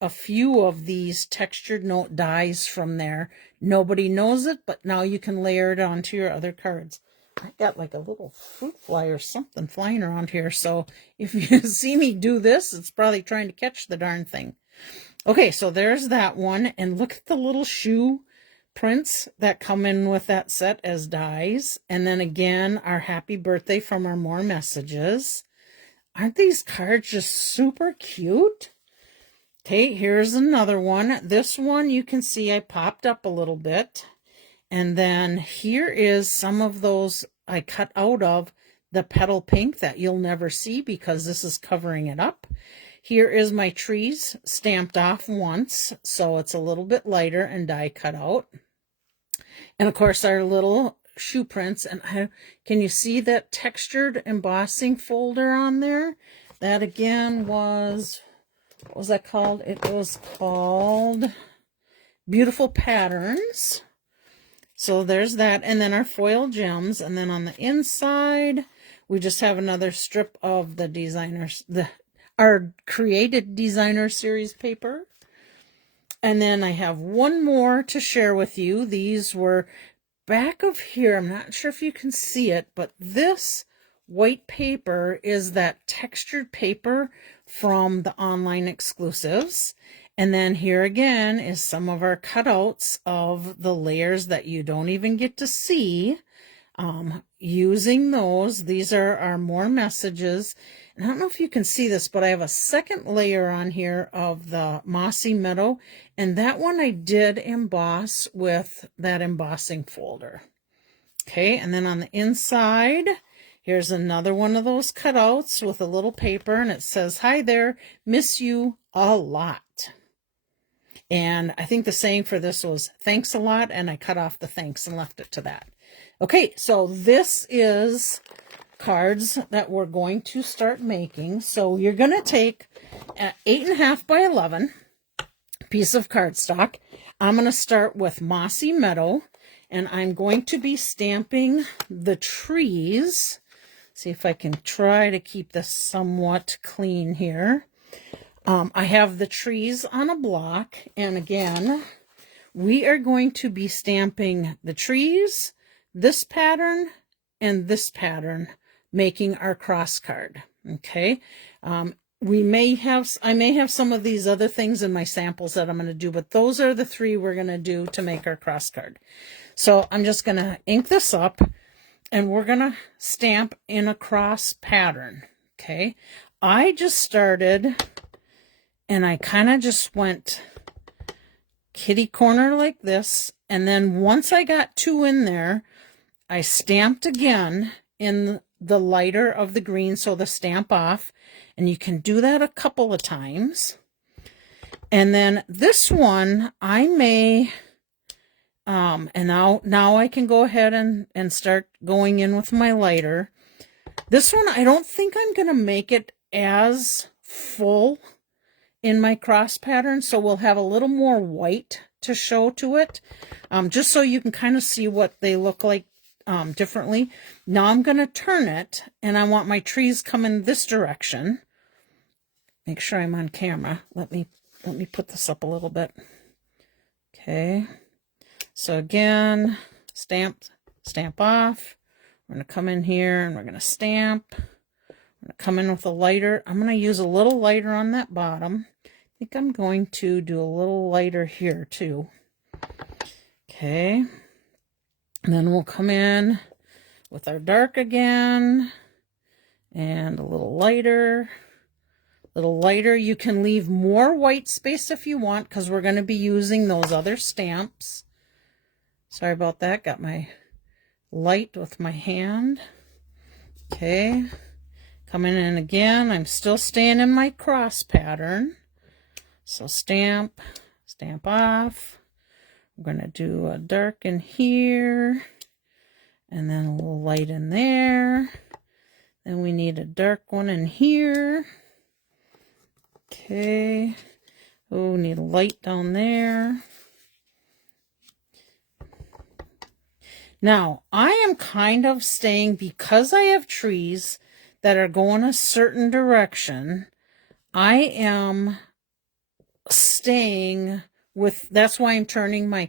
a few of these textured note dies from there. Nobody knows it, but now you can layer it onto your other cards. I got like a little fruit fly or something flying around here. So if you see me do this, it's probably trying to catch the darn thing. Okay, so there's that one. And look at the little shoe prints that come in with that set as dies. And then again, our happy birthday from our more messages. Aren't these cards just super cute? Okay, here's another one. This one you can see I popped up a little bit. And then here is some of those I cut out of the petal pink that you'll never see because this is covering it up. Here is my trees stamped off once, so it's a little bit lighter and die cut out. And of course our little shoe prints. And can you see that textured embossing folder on there? That again was, what was that called? It was called Beautiful Patterns. So there's that. And then our foil gems. And then on the inside, we just have another strip of the designers, our Created Designer Series paper. And then I have one more to share with you. These were back of here. I'm not sure if you can see it, but this white paper is that textured paper from the online exclusives. And then here again is some of our cutouts of the layers that you don't even get to see. Using those, these are our more messages. And I don't know if you can see this, but I have a second layer on here of the Mossy Meadow. And that one I did emboss with that embossing folder. Okay, and then on the inside, here's another one of those cutouts with a little paper. And it says, "Hi there, miss you a lot." And I think the saying for this was, "Thanks a lot." And I cut off the thanks and left it to that. Okay, so this is cards that we're going to start making. So you're going to take an 8.5 by 11 piece of cardstock. I'm going to start with Mossy Meadow, and I'm going to be stamping the trees. See if I can try to keep this somewhat clean here. I have the trees on a block, and again, we are going to be stamping the trees, this pattern, and this pattern, making our cross card. Okay. I may have some of these other things in my samples that I'm going to do, but those are the three we're going to do to make our cross card. So I'm just going to ink this up, and we're going to stamp in a cross pattern. Okay. I just started, and I kind of just went kitty corner like this. And then once I got 2 in there, I stamped again in the lighter of the green, so the stamp off, and you can do that a couple of times. And then this one I may and now I can go ahead and start going in with my lighter. This one I don't think I'm gonna make it as full in my cross pattern, so we'll have a little more white to show to it, just so you can kind of see what they look like differently. Now I'm going to turn it, and I want my trees coming this direction. Make sure I'm on camera. Let me put this up a little bit. Okay. So again, stamp off. We're going to come in here and we're going to stamp. I'm going to come in with a lighter. I'm going to use a little lighter on that bottom. I think I'm going to do a little lighter here too. Okay. And then we'll come in with our dark again, and a little lighter. You can leave more white space if you want, because we're going to be using those other stamps. Sorry about that. Got my light with my hand. Okay. Coming in again. I'm still staying in my cross pattern. So stamp off. I'm going to do a dark in here, and then a little light in there. Then we need a dark one in here. Okay. Oh, need a light down there. Now, I am kind of staying, because I have trees that are going a certain direction, I am staying with, that's why I'm turning my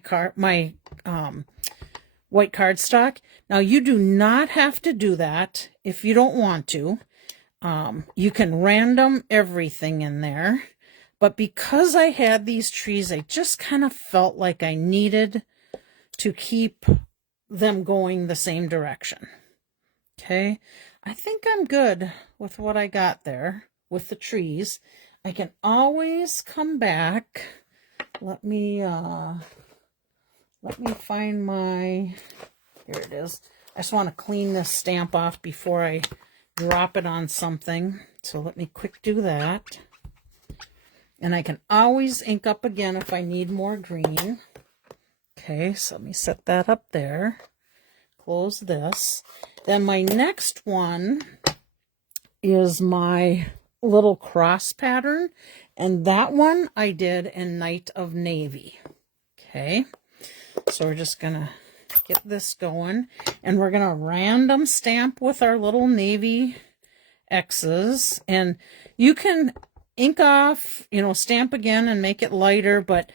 white cardstock. Now, you do not have to do that if you don't want to. You can random everything in there. But because I had these trees, I just kind of felt like I needed to keep them going the same direction. Okay, I think I'm good with what I got there with the trees. I can always come back. Let me find my, here it is. I just want to clean this stamp off before I drop it on something. So let me quick do that. And I can always ink up again if I need more green. Okay, so let me set that up there. Close this. Then my next one is my little cross pattern. And that one I did in Night of Navy. Okay, so we're just going to get this going. And we're going to random stamp with our little navy X's. And you can ink off, you know, stamp again and make it lighter. But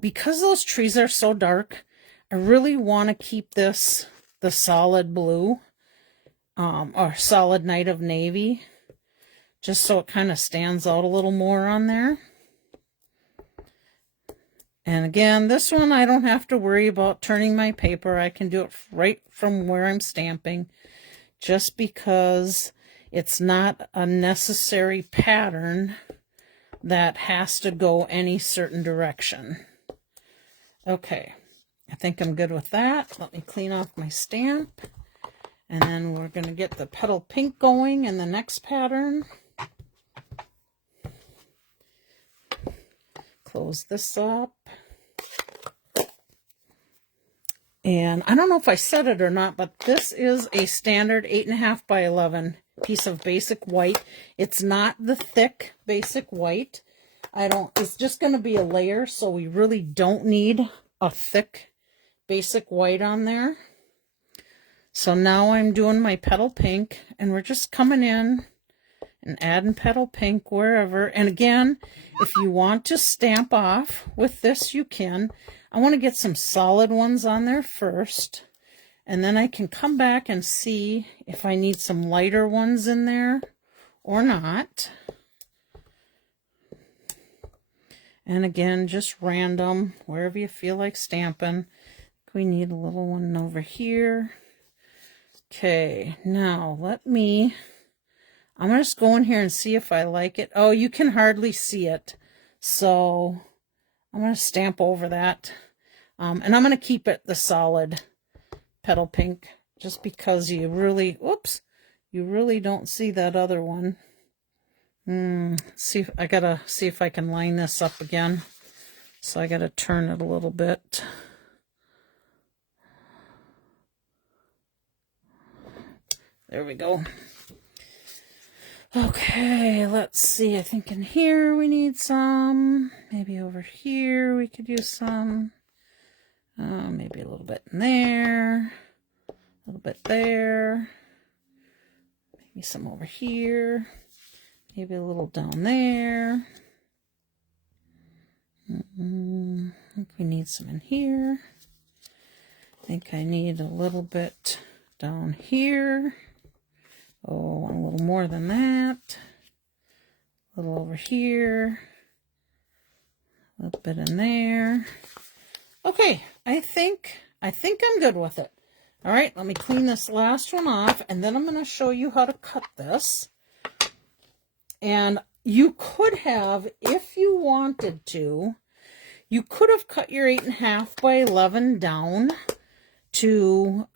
because those trees are so dark, I really want to keep this the solid blue or solid Night of Navy, just so it kind of stands out a little more on there. And again, this one I don't have to worry about turning my paper. I can do it right from where I'm stamping, just because it's not a necessary pattern that has to go any certain direction. Okay, I think I'm good with that. Let me clean off my stamp. And then we're going to get the petal pink going in the next pattern. Close this up. And I don't know if I said it or not, but this is a standard 8.5 by 11 piece of basic white. It's not the thick basic white. It's just going to be a layer, so we really don't need a thick basic white on there. So now I'm doing my petal pink, and we're just coming in and adding petal pink wherever. And again, if you want to stamp off with this, you can. I want to get some solid ones on there first, and then I can come back and see if I need some lighter ones in there or not. And again, just random, wherever you feel like stamping. We need a little one over here. Okay, now I'm going to just go in here and see if I like it. Oh, you can hardly see it. So I'm going to stamp over that. And I'm going to keep it the solid petal pink, just because you really don't see that other one. I got to see if I can line this up again. So I got to turn it a little bit. There we go. Okay, let's see. I think in here we need some. Maybe over here we could use some. Maybe a little bit in there. A little bit there. Maybe some over here. Maybe a little down there. I think we need some in here. I think I need a little bit down here. Oh, a little more than that. A little over here. A little bit in there. Okay, I think I'm good with it. All right, let me clean this last one off, and then I'm going to show you how to cut this. And you could have, if you wanted to, you could have cut your 8.5 by 11 down to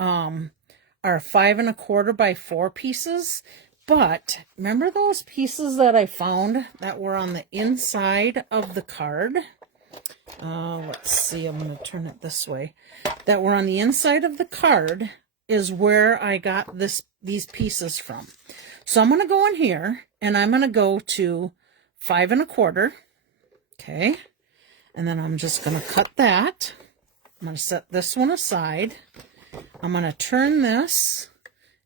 our 5 1/4 by 4 pieces. But remember those pieces that I found that were on the inside of the card? Let's see, I'm going to turn it this way. That were on the inside of the card is where I got these pieces from. So I'm going to go in here, and I'm going to go to 5 1/4. Okay. And then I'm just going to cut that. I'm going to set this one aside. I'm going to turn this,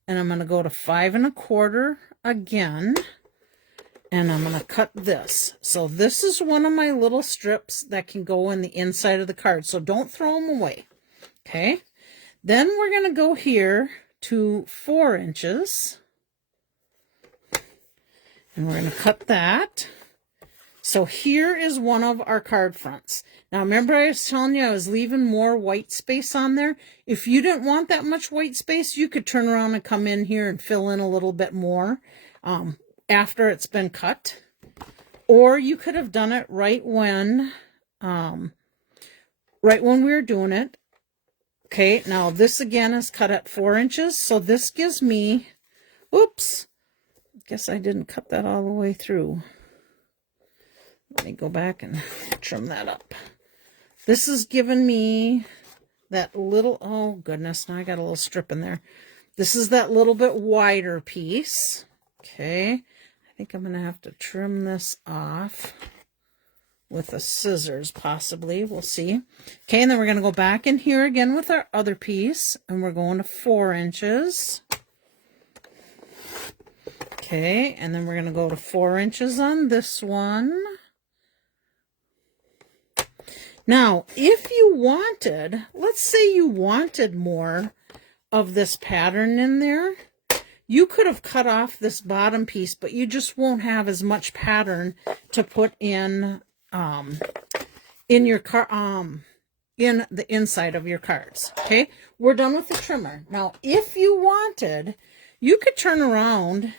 and I'm going to go to 5 1/4 again. And I'm going to cut this. So this is one of my little strips that can go in the inside of the card. So don't throw them away. Okay. Then we're going to go here to 4 inches. And we're going to cut that. So here is one of our card fronts. Now remember I was telling you I was leaving more white space on there. If you didn't want that much white space, you could turn around and come in here and fill in a little bit more after it's been cut. Or you could have done it right when we were doing it. Okay, now this again is cut at 4 inches. So this gives me, oops, guess I didn't cut that all the way through. Let me go back and trim that up. This is giving me that little, oh goodness, now I got a little strip in there. This is that little bit wider piece. Okay, I think I'm going to have to trim this off with the scissors, possibly. We'll see. Okay, and then we're going to go back in here again with our other piece, and we're going to 4 inches. Okay, and then we're going to go to 4 inches on this one. Now, if you wanted, let's say you wanted more of this pattern in there, you could have cut off this bottom piece, but you just won't have as much pattern to put in your in the inside of your cards. Okay, we're done with the trimmer. Now, if you wanted, you could turn around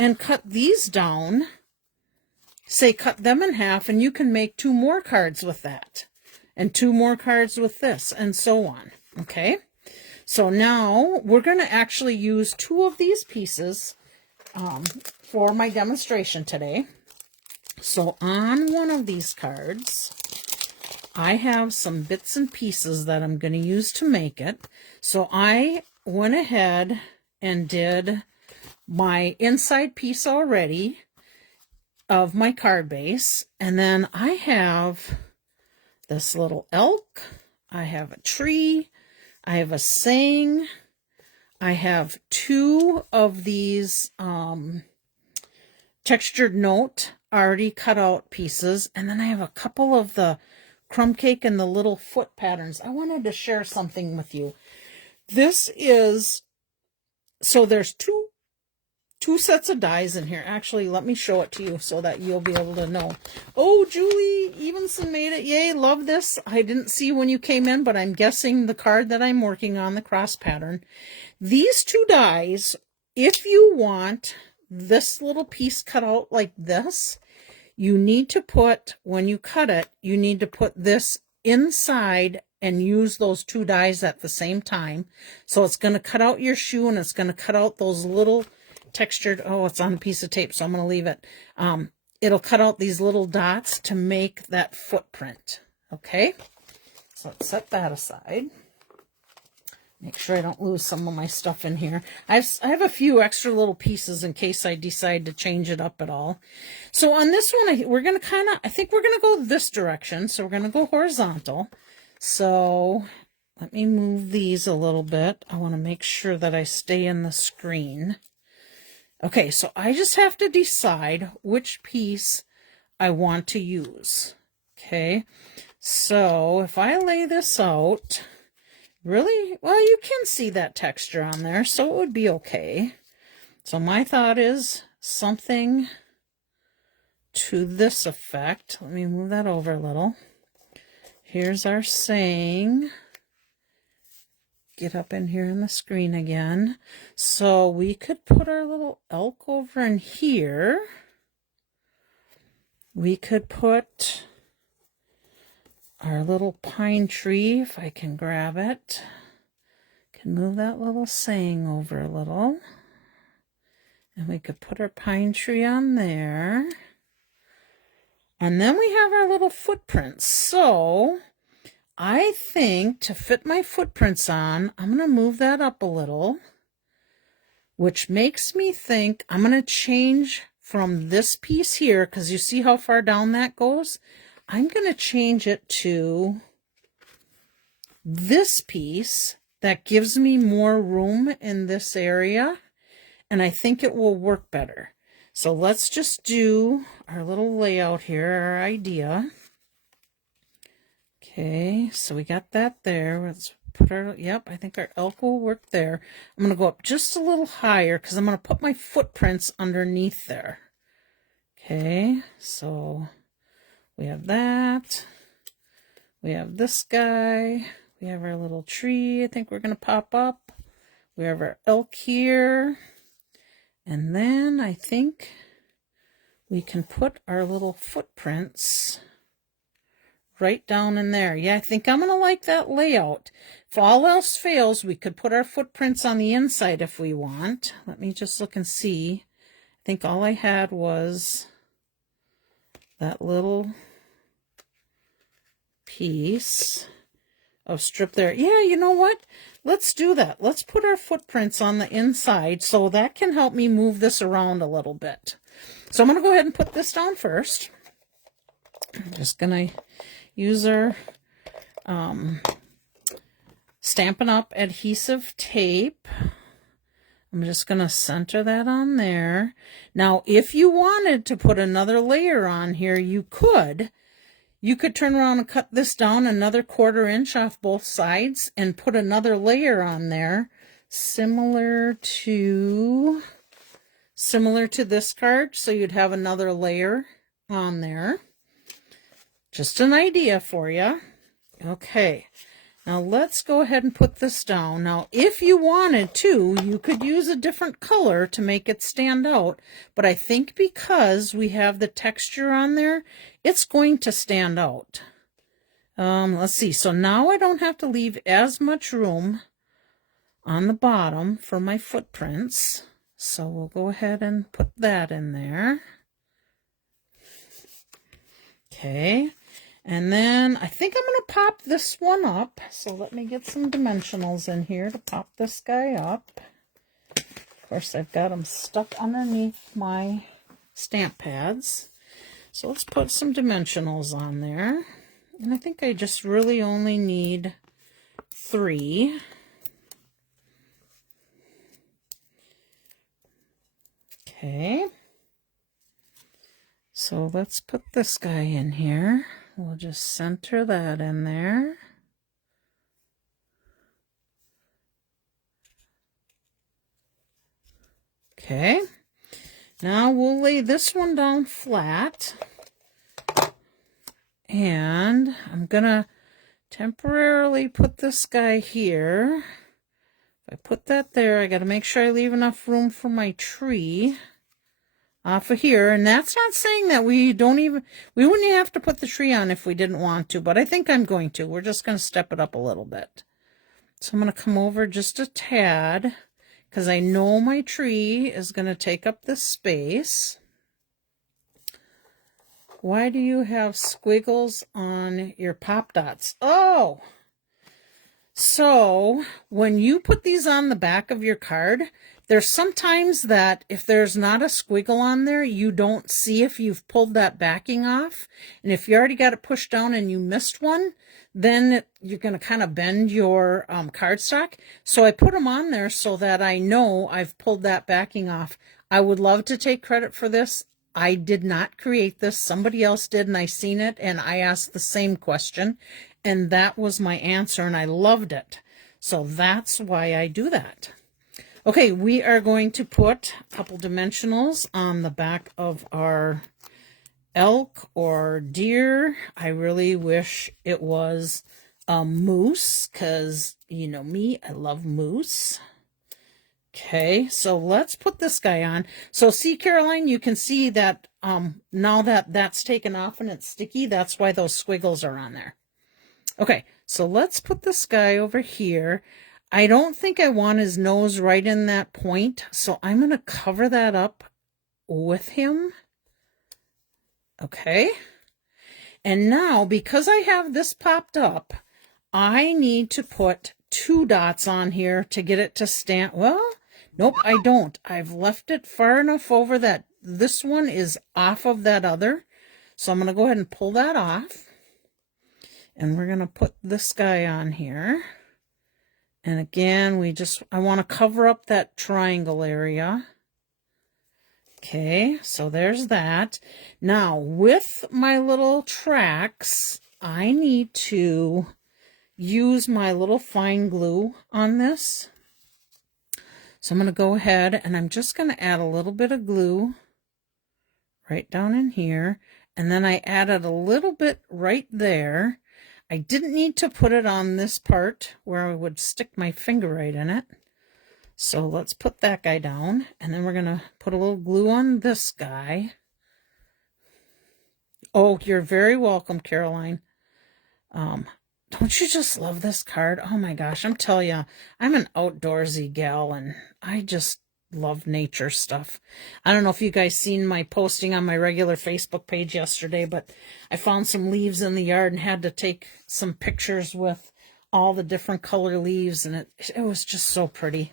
and cut these down, say cut them in half, and you can make 2 more cards with that, and 2 more cards with this, and so on. Okay, so now we're going to actually use 2 of these pieces for my demonstration today. So on one of these cards, I have some bits and pieces that I'm going to use to make it. So I went ahead and did my inside piece already of my card base. And then I have this little elk. I have a tree. I have a saying. I have 2 of these textured note already cut out pieces, and then I have a couple of the crumb cake and the little foot patterns. I wanted to share something with you. This is, so there's two sets of dies in here. Actually, let me show it to you so that you'll be able to know. Oh, Julie Evenson made it. Yay, love this. I didn't see when you came in, but I'm guessing the card that I'm working on, the cross pattern. These 2 dies, if you want this little piece cut out like this, you need to put, when you cut it, you need to put this inside and use those 2 dies at the same time. So it's going to cut out your shoe, and it's going to cut out those little textured, oh, it's on a piece of tape, so I'm going to leave it. It'll cut out these little dots to make that footprint. Okay, so let's set that aside. Make sure I don't lose some of my stuff in here. I have a few extra little pieces in case I decide to change it up at all. So on this one, we're going to I think we're going to go this direction. So we're going to go horizontal. So let me move these a little bit. I want to make sure that I stay in the screen. Okay, so I just have to decide which piece I want to use. Okay, so if I lay this out, really, well, you can see that texture on there, so it would be okay. So my thought is something to this effect. Let me move that over a little. Here's our saying. Get up in here in the screen again. So we could put our little elk over in here. We could put our little pine tree, if I can grab it. Can move that little saying over a little. And we could put our pine tree on there. And then we have our little footprints. So I think to fit my footprints on, I'm going to move that up a little, which makes me think I'm going to change from this piece here, because you see how far down that goes? I'm going to change it to this piece that gives me more room in this area, and I think it will work better. So let's just do our little layout here, our idea. Okay, so we got that there. Let's put our, yep, I think our elk will work there. I'm going to go up just a little higher because I'm going to put my footprints underneath there. Okay, so We have that. We have this guy. We have our little tree I think we're going to pop up. We have our elk here. And then I think we can put our little footprints right down in there. Yeah, I think I'm going to like that layout. If all else fails, we could put our footprints on the inside if we want. Let me just look and see. I think all I had was that little piece of strip there. Yeah, you know what? Let's do that. Let's put our footprints on the inside, so that can help me move this around a little bit. So I'm going to go ahead and put this down first. I'm just going to use our Stampin' Up! Adhesive tape. I'm just going to center that on there. Now, if you wanted to put another layer on here, you could. You could turn around and cut this down another 1/4 inch off both sides and put another layer on there, similar to this card. So you'd have another layer on there. Just an idea for you. Okay. Now let's go ahead and put this down. Now, if you wanted to, you could use a different color to make it stand out. But I think because we have the texture on there, it's going to stand out. Let's see. So now I don't have to leave as much room on the bottom for my footprints. So we'll go ahead and put that in there. Okay. And then I think I'm going to pop this one up. So let me get some dimensionals in here to pop this guy up. Of course, I've got them stuck underneath my stamp pads. So let's put some dimensionals on there. And I think I just really only need 3. Okay. So let's put this guy in here. We'll just center that in there. Okay. Now we'll lay this one down flat. And I'm going to temporarily put this guy here. If I put that there, I got to make sure I leave enough room for my tree off of here. And that's not saying that we wouldn't have to put the tree on if we didn't want to, but I think I'm going to. We're just going to step it up a little bit. So I'm going to come over just a tad because I know my tree is going to take up this space. Why do you have squiggles on your pop dots? Oh, so when you put these on the back of your card, there's sometimes that if there's not a squiggle on there, you don't see if you've pulled that backing off. And if you already got it pushed down and you missed one, then you're going to kind of bend your cardstock. So I put them on there so that I know I've pulled that backing off. I would love to take credit for this. I did not create this. Somebody else did, and I seen it, and I asked the same question, and that was my answer, and I loved it. So that's why I do that. Okay, we are going to put a couple dimensionals on the back of our elk or deer. I really wish it was a moose because, you know me, I love moose. Okay, so let's put this guy on. So see, Caroline, you can see that now that that's taken off and it's sticky, that's why those squiggles are on there. Okay, so let's put this guy over here. I don't think I want his nose right in that point, so I'm going to cover that up with him. Okay. And now, because I have this popped up, I need to put 2 dots on here to get it to stand. Well, nope, I don't. I've left it far enough over that this one is off of that other. So I'm going to go ahead and pull that off. And we're going to put this guy on here. And again, I want to cover up that triangle area. Okay, so there's that. Now, with my little tracks, I need to use my little fine glue on this. So I'm going to go ahead and I'm just going to add a little bit of glue right down in here. and then I added a little bit right there. I didn't need to put it on this part where I would stick my finger right in it. So let's put that guy down, and then we're going to put a little glue on this guy. Oh, you're very welcome, Caroline. Don't you just love this card? Oh my gosh, I'm telling you, I'm an outdoorsy gal, and I just love nature stuff. I don't know if you guys seen my posting on my regular Facebook page yesterday, but I found some leaves in the yard and had to take some pictures with all the different color leaves, and it was just so pretty.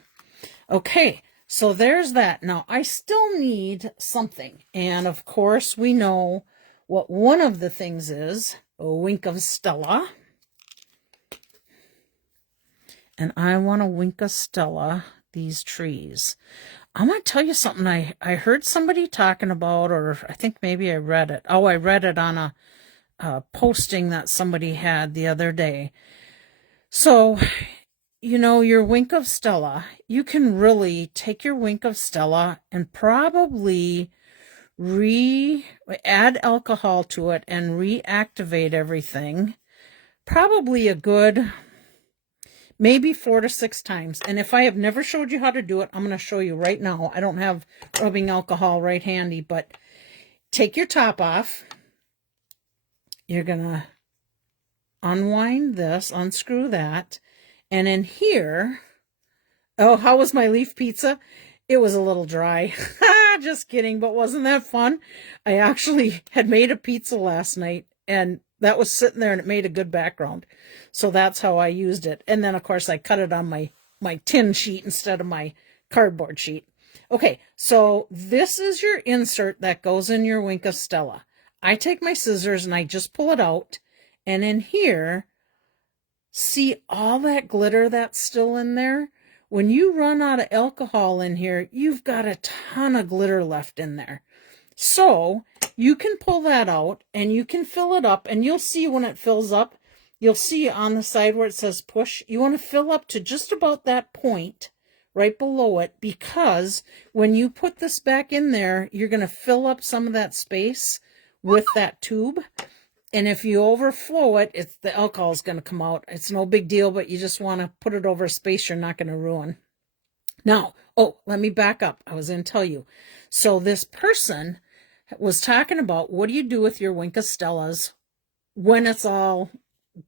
Okay, so there's that. Now, I still need something, and of course, we know what one of the things is, a wink of Stella. And I want to wink of Stella these trees. I'm going to tell you something I heard somebody talking about, or I think maybe I read it. Oh, I read it on a posting that somebody had the other day. So, you know, your wink of Stella, you can really take your wink of Stella and probably add alcohol to it and reactivate everything. Probably a good, maybe 4 to 6 times. And if I have never showed you how to do it, I'm going to show you right now. I don't have rubbing alcohol right handy, but take your top off. You're going to unwind this, unscrew that. And in here, oh, how was my leaf pizza? It was a little dry. Just kidding, but wasn't that fun? I actually had made a pizza last night, and that was sitting there, and it made a good background. So that's how I used it. And then, of course, I cut it on my tin sheet instead of my cardboard sheet. Okay, so this is your insert that goes in your wink of Stella. I take my scissors, and I just pull it out. And in here, see all that glitter that's still in there? When you run out of alcohol in here, you've got a ton of glitter left in there. So you can pull that out and you can fill it up, and you'll see when it fills up, you'll see on the side where it says push, you want to fill up to just about that point right below it, because when you put this back in there, you're going to fill up some of that space with that tube. And if you overflow it, the alcohol is going to come out. It's no big deal, but you just want to put it over a space you're not going to ruin. Now, oh, let me back up. I was going to tell you. So this person was talking about, what do you do with your wink of Stellas when it's all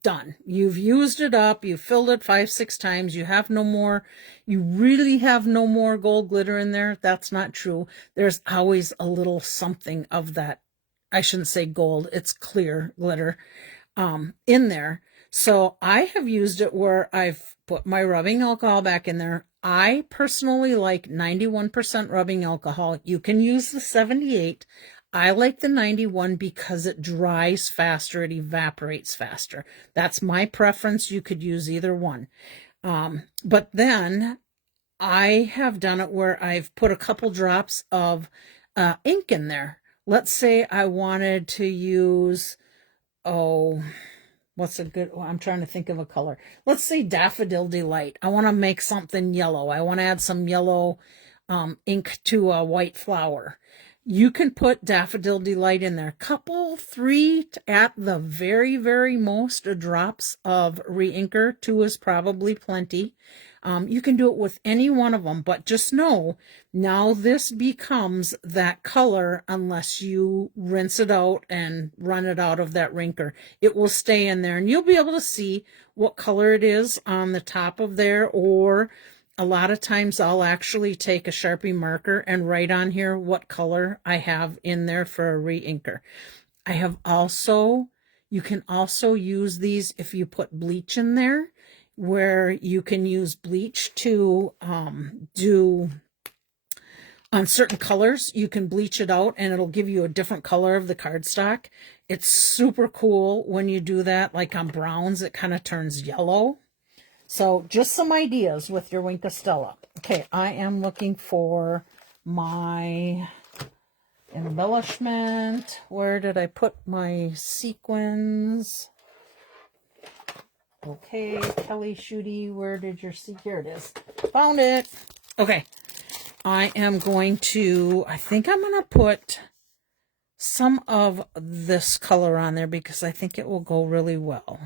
done? You've used it up. You filled it 5, 6 times. You have no more. You really have no more gold glitter in there. That's not true. There's always a little something of that. I shouldn't say gold, it's clear glitter in there. So I have used it where I've put my rubbing alcohol back in there. I personally like 91% rubbing alcohol. You can use the 78. I like the 91 because it dries faster, it evaporates faster. That's my preference. You could use either one. But then I have done it where I've put a couple drops of ink in there. Let's say I wanted to use, what's a good, I'm trying to think of a color. Let's say Daffodil Delight. I want to make something yellow. I want to add some yellow ink to a white flower. You can put Daffodil Delight in there. Couple, 3 at the very, very most drops of re-inker. 2 is probably plenty. You can do it with any one of them, but just know now this becomes that color unless you rinse it out and run it out of that rinker. It will stay in there, and you'll be able to see what color it is on the top of there, or a lot of times I'll actually take a Sharpie marker and write on here what color I have in there for a re-inker. You can also use these if you put bleach in there, where you can use bleach to do on certain colors. You can bleach it out and it'll give you a different color of the cardstock. It's super cool when you do that. Like on browns, it kind of turns yellow. So just some ideas with your Wink of Stella. Okay, I am looking for my embellishment. Where did I put my sequins? Okay, Kelly Schudi, where did your here it is. Found it. Okay, I think I'm going to put some of this color on there because I think it will go really well.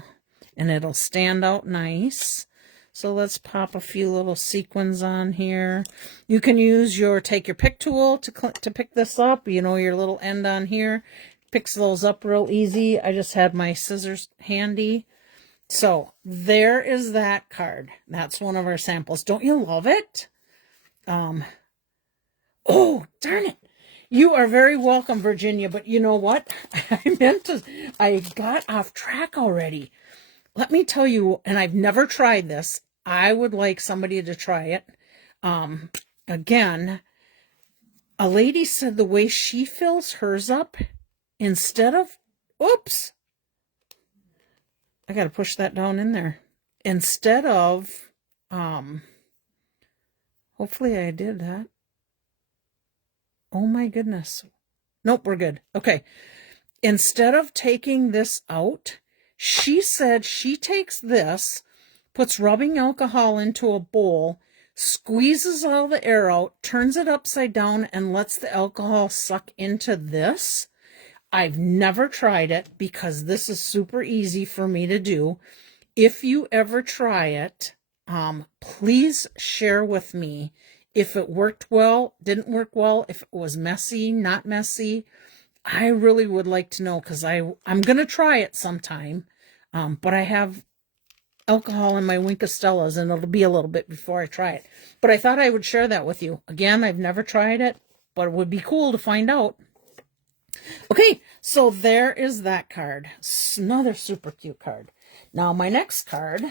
And it'll stand out nice. So let's pop a few little sequins on here. You can use take your pick tool to pick this up. You know, your little end on here. Picks those up real easy. I just had my scissors handy. So there is that card. That's one of our samples. Don't you love it? Oh, darn it. You are very welcome, Virginia. But you know what? I got off track already. Let me tell you, and I've never tried this. I would like somebody to try it. Again, a lady said the way she fills hers up, instead of, oops, I got to push that down in there. Instead of, hopefully I did that. Oh my goodness. Nope, we're good. Okay. Instead of taking this out, she said she takes this, puts rubbing alcohol into a bowl, squeezes all the air out, turns it upside down, and lets the alcohol suck into this. I've never tried it because this is super easy for me to do. If you ever try it, please share with me if it worked well, didn't work well, if it was messy, not messy. I really would like to know because I'm going to try it sometime. But I have alcohol in my Winkastellas and it'll be a little bit before I try it. But I thought I would share that with you. Again, I've never tried it, but it would be cool to find out. Okay, so there is that card. Another super cute card. Now my next card,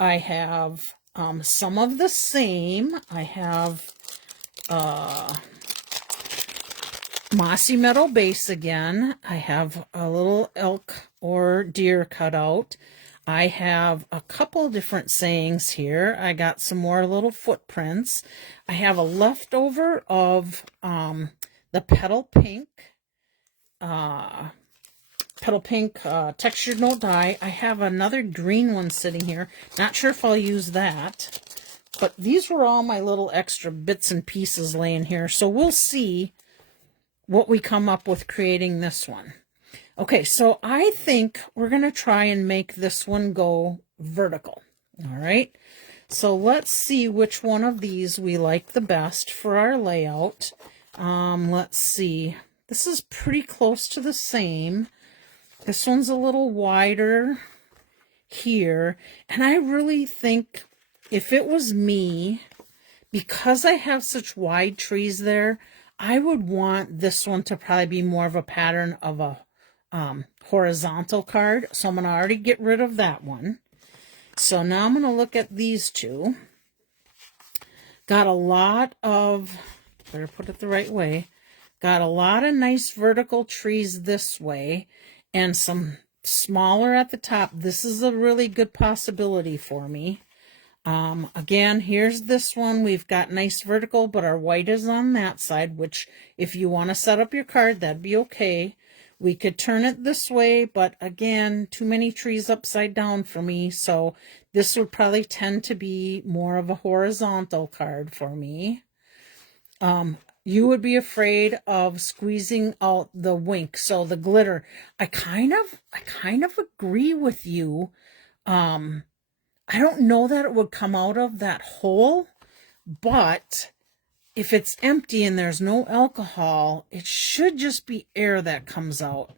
I have some of the same. I have mossy metal base again. I have a little elk or deer cutout. I have a couple different sayings here. I got some more little footprints. I have a leftover of the petal pink textured note die. I have another green one sitting here. Not sure if I'll use that. But these were all my little extra bits and pieces laying here. So we'll see what we come up with creating this one. Okay, so I think we're going to try and make this one go vertical. All right. So let's see which one of these we like the best for our layout. Let's see. This is pretty close to the same. This one's a little wider here. And I really think if it was me, because I have such wide trees there, I would want this one to probably be more of a pattern of a horizontal card. So I'm going to already get rid of that one. So now I'm going to look at these two. Got a lot of, better put it the right way, got a lot of nice vertical trees this way and some smaller at the top. This is a really good possibility for me. Again, here's this one. We've got nice vertical, but our white is on that side, which if you want to set up your card, that'd be okay. We could turn it this way, but again, too many trees upside down for me. So this would probably tend to be more of a horizontal card for me. You would be afraid of squeezing out the wink. So the glitter, I kind of agree with you. I don't know that it would come out of that hole, but if it's empty and there's no alcohol, it should just be air that comes out.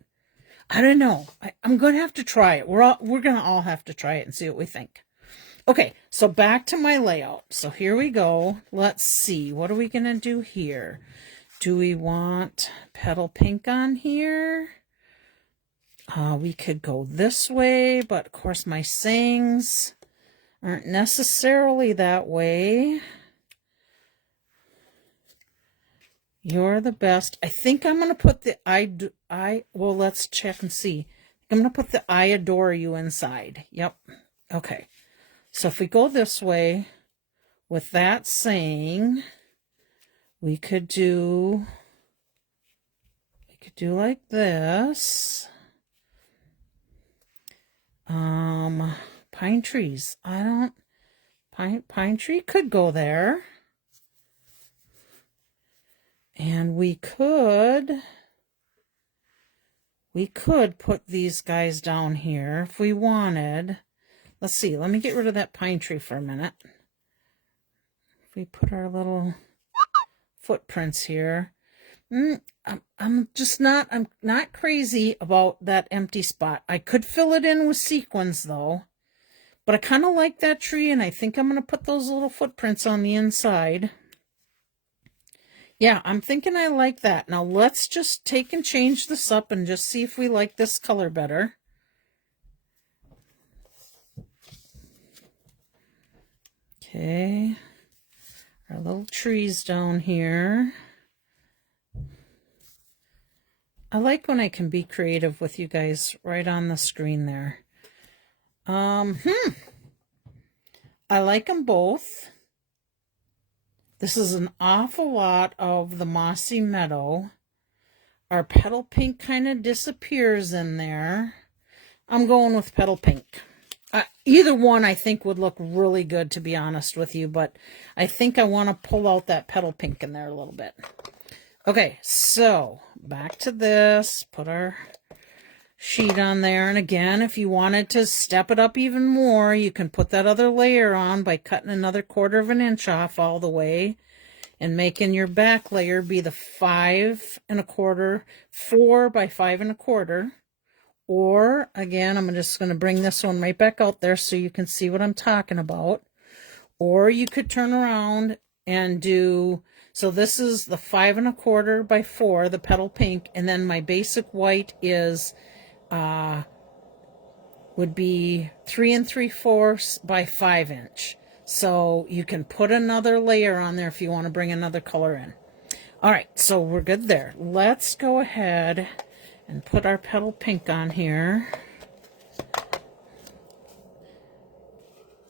I don't know. I'm going to have to try it. We're going to all have to try it and see what we think. Okay, so back to my layout. So here we go. Let's see. What are we going to do here? Do we want petal pink on here? We could go this way, but of course my sayings aren't necessarily that way. You're the best. I think I'm going to put the well, let's check and see. I'm going to put the I adore you inside. Yep. Okay. So if we go this way with that saying, we could do like this. Pine trees. Pine tree could go there. And we could we could put these guys down here if we wanted. Let's see, let me get rid of that pine tree for a minute. If we put our little footprints here. I'm not crazy about that empty spot. I could fill it in with sequins though, but I kind of like that tree, and I think I'm going to put those little footprints on the inside. Yeah, I'm thinking I like that. Now let's just take and change this up and just see if we like this color better. Okay, our little trees down here. I like when I can be creative with you guys right on the screen there. I like them both. This is an awful lot of the Mossy Meadow. Our petal pink kind of disappears in there. I'm going with petal pink. Either one I think would look really good, to be honest with you, but I think I want to pull out that petal pink in there a little bit. Okay, so back to this, put our sheet on there, and again, if you wanted to step it up even more, you can put that other layer on by cutting another 1/4 inch off all the way and making your back layer be the 5 1/4, 4 by 5 1/4. Or, again, I'm just going to bring this one right back out there so you can see what I'm talking about. Or you could turn around and do, so this is the 5 1/4 by 4, the petal pink, and then my basic white is, would be 3 3/4 by 5 inch. So you can put another layer on there if you want to bring another color in. All right, so we're good there. Let's go ahead and put our petal pink on here.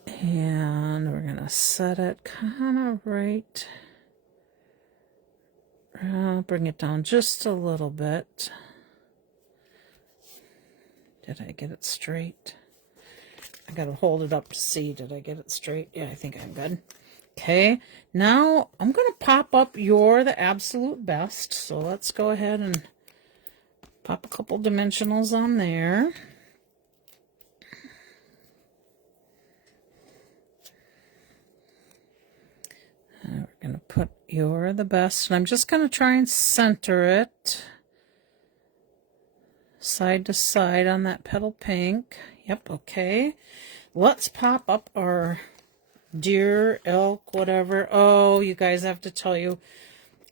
And we're going to set it kind of right. Bring it down just a little bit. Did I get it straight? I got to hold it up to see. Did I get it straight? Yeah, I think I'm good. Okay, now I'm going to pop up You're the Absolute Best. So let's go ahead and pop a couple dimensionals on there. And we're going to put You're the Best. And I'm just going to try and center it side to side on that petal pink. Yep, okay. Let's pop up our deer, elk, whatever. Oh, you guys, I have to tell you,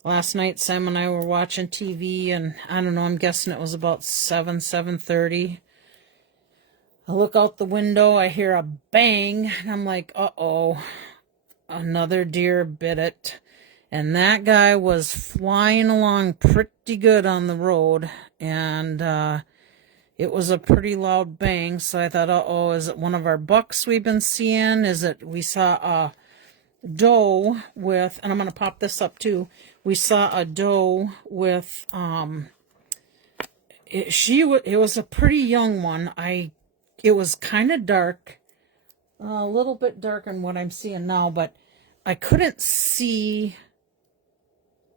last night Sam and I were watching TV, and I don't know, I'm guessing it was about 7:30. I look out the window, I hear a bang, and I'm like, uh-oh, another deer bit it. And that guy was flying along pretty good on the road, and it was a pretty loud bang. So I thought, uh-oh, is it one of our bucks we've been seeing? Is it, we saw a doe with, and I'm going to pop this up too. We saw a doe with, it was a pretty young one. It was kind of dark, a little bit darker than what I'm seeing now, but I couldn't see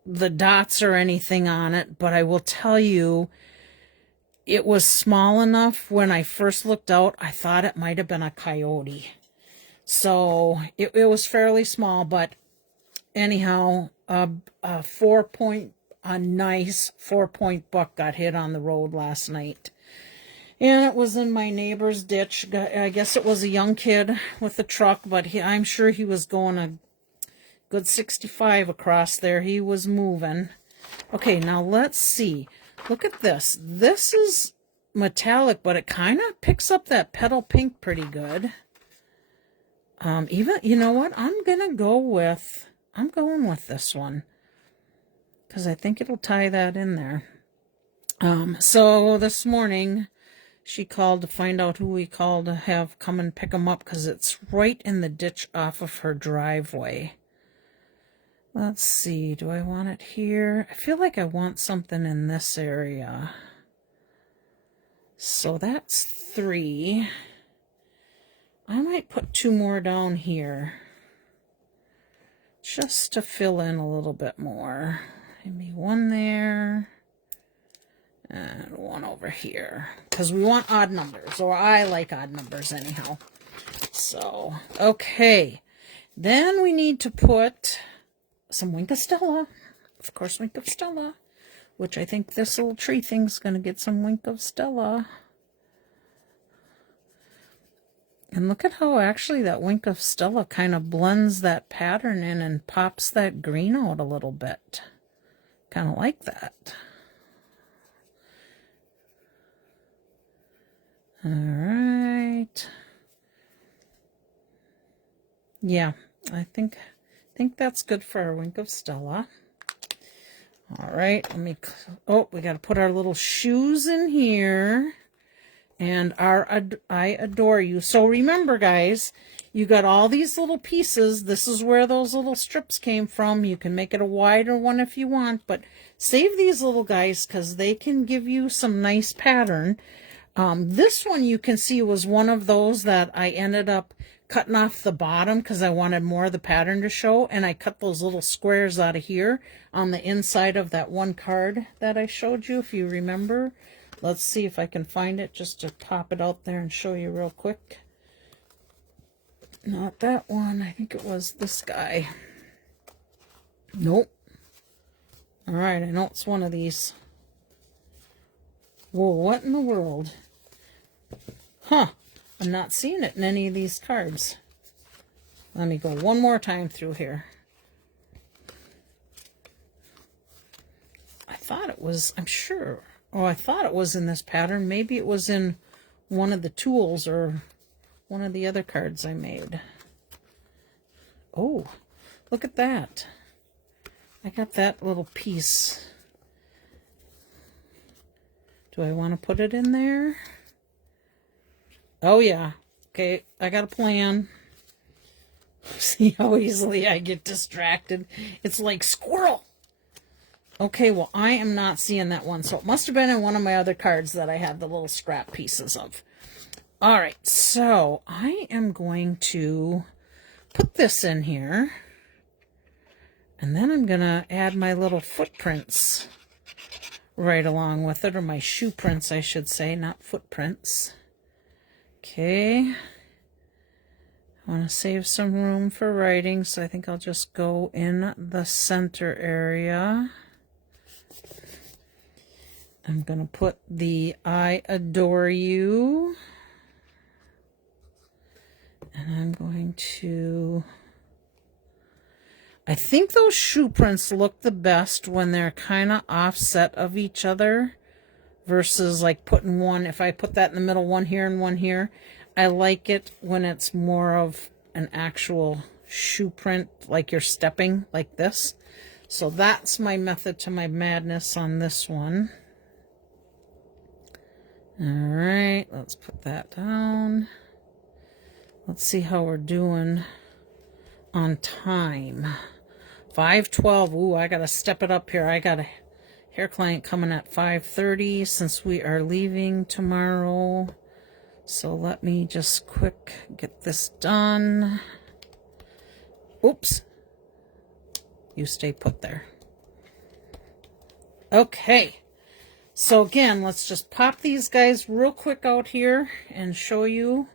the dots or anything on it, but I will tell you, it was small enough when I first looked out, I thought it might have been a coyote. So it was fairly small, but anyhow, a nice 4-point buck got hit on the road last night. And it was in my neighbor's ditch. I guess it was a young kid with a truck, but I'm sure he was going a good 65 across there. He was moving. Okay, now let's see. Look at this. This is metallic, but it kind of picks up that petal pink pretty good. Even, you know what? I'm going with this one, because I think it'll tie that in there. So this morning, she called to find out who we called to have come and pick them up, because it's right in the ditch off of her driveway. Let's see, do I want it here? I feel like I want something in this area. So that's 3. I might put 2 more down here, just to fill in a little bit more. Maybe 1 there, And one over here. Because we want odd numbers. Or I like odd numbers anyhow. So, okay. Then we need to put some Wink of Stella. Of course, Wink of Stella. Which I think this little tree thing's going to get some Wink of Stella. And look at how actually that Wink of Stella kind of blends that pattern in and pops that green out a little bit. Kind of like that. All right. Yeah, I think that's good for our Wink of Stella. All right, we got to put our little shoes in here. And I adore you. So remember, guys, you got all these little pieces. This is where those little strips came from. You can make it a wider one if you want, but save these little guys because they can give you some nice pattern. This one you can see was one of those that I ended up cutting off the bottom because I wanted more of the pattern to show, and I cut those little squares out of here on the inside of that one card that I showed you, if you remember. Let's see if I can find it just to pop it out there and show you real quick. Not that one. I think it was this guy. Nope. All right, I know it's one of these. Whoa, what in the world? Huh. I'm not seeing it in any of these cards. Let me go one more time through here. I thought it was, I'm sure. Oh, I thought it was in this pattern. Maybe it was in one of the tools or one of the other cards I made. Oh, look at that. I got that little piece. Do I want to put it in there? Oh, yeah. Okay, I got a plan. See how easily I get distracted? It's like squirrel. Okay, well, I am not seeing that one, so it must have been in one of my other cards that I had the little scrap pieces of. All right, so I am going to put this in here, and then I'm going to add my little footprints right along with it, or my shoe prints, I should say, not footprints. Okay. I want to save some room for writing, so I think I'll just go in the center area. I'm going to put the I adore you. And I'm going to... I think those shoe prints look the best when they're kind of offset of each other versus like putting one, if I put that in the middle, one here and one here. I like it when it's more of an actual shoe print, like you're stepping like this. So that's my method to my madness on this one. All right, let's put that down. Let's see how we're doing on time. 5:12. Ooh, I got to step it up here. I got a hair client coming at 5:30 since we are leaving tomorrow. So let me just quick get this done. Oops. You stay put there. Okay. So again, let's just pop these guys real quick out here and show you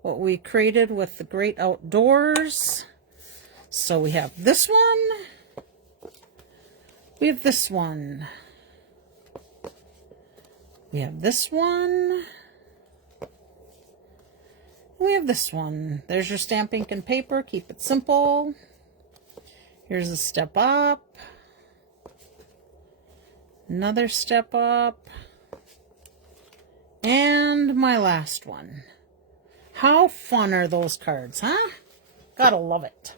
what we created with the great outdoors. So we have this one. We have this one. We have this one. We have this one. There's your stamp, ink, and paper. Keep it simple. Here's a step up. Another step up. And my last one. How fun are those cards, huh? Gotta love it.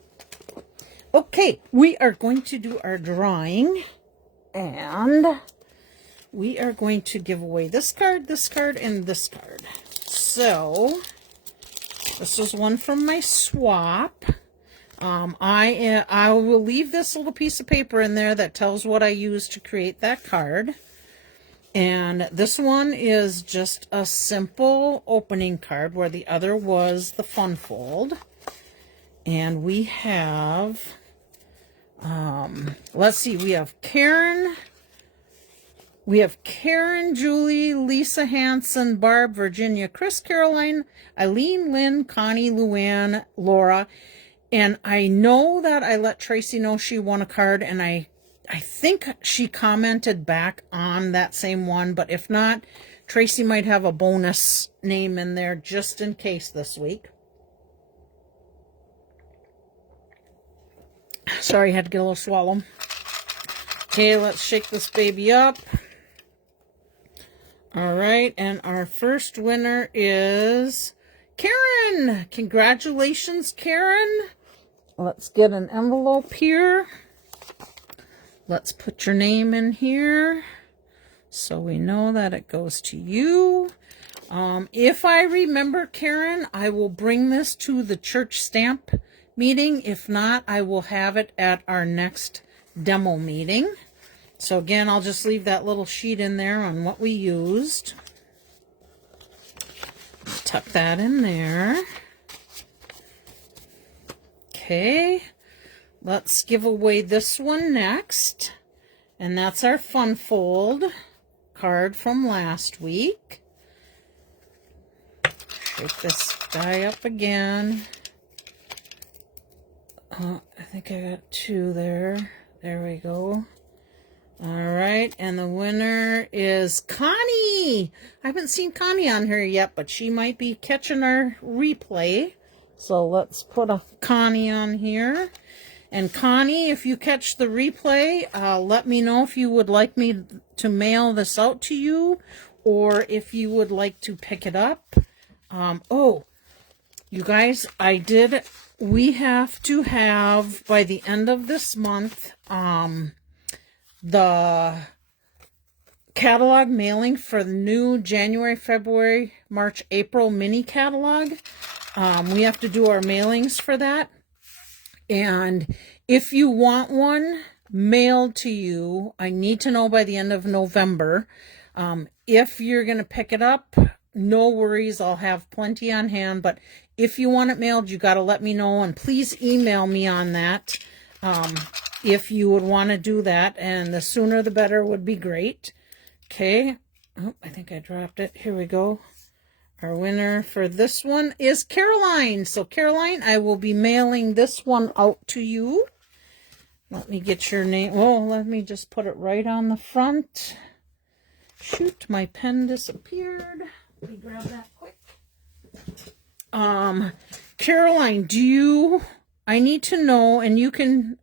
Okay, we are going to do our drawing. And we are going to give away this card, and this card. So, this is one from my swap. I will leave this little piece of paper in there that tells what I used to create that card. And this one is just a simple opening card where the other was the fun fold. And we have, let's see, we have Karen, We have Karen, Julie, Lisa Hanson, Barb, Virginia, Chris, Caroline, Eileen, Lynn, Connie, Luann, Laura. And I know that I let Tracy know she won a card, and I think she commented back on that same one. But if not, Tracy might have a bonus name in there just in case this week. Sorry, I had to get a little swallow. Okay, let's shake this baby up. All right, and our first winner is Karen. Congratulations, Karen. Let's get an envelope here. Let's put your name in here so we know that it goes to you. If I remember, Karen, I will bring this to the church stamp meeting. If not, I will have it at our next demo meeting. So again, I'll just leave that little sheet in there on what we used. Tuck that in there. Okay, let's give away this one next. And that's our Fun Fold card from last week. Shake this die up again. I think I got two there. There we go. All right, and the winner is Connie. I haven't seen Connie on here yet, but she might be catching our replay. So let's put a Connie on here. And Connie, if you catch the replay, let me know if you would like me to mail this out to you, or if you would like to pick it up. Oh, you guys, we have to have, by the end of this month, the catalog mailing for the new January, February, March, April mini catalog. We have to do our mailings for that. And if you want one mailed to you, I need to know by the end of November. If you're going to pick it up, no worries. I'll have plenty on hand. But if you want it mailed, you got to let me know. And please email me on that. If you would want to do that, and the sooner the better would be great. Okay. Oh, I think I dropped it. Here we go. Our winner for this one is Caroline. So Caroline, I will be mailing this one out to you. Let me get your name. Oh, let me just put it right on the front. Shoot, my pen disappeared. Let me grab that quick. Caroline, I need to know, and you can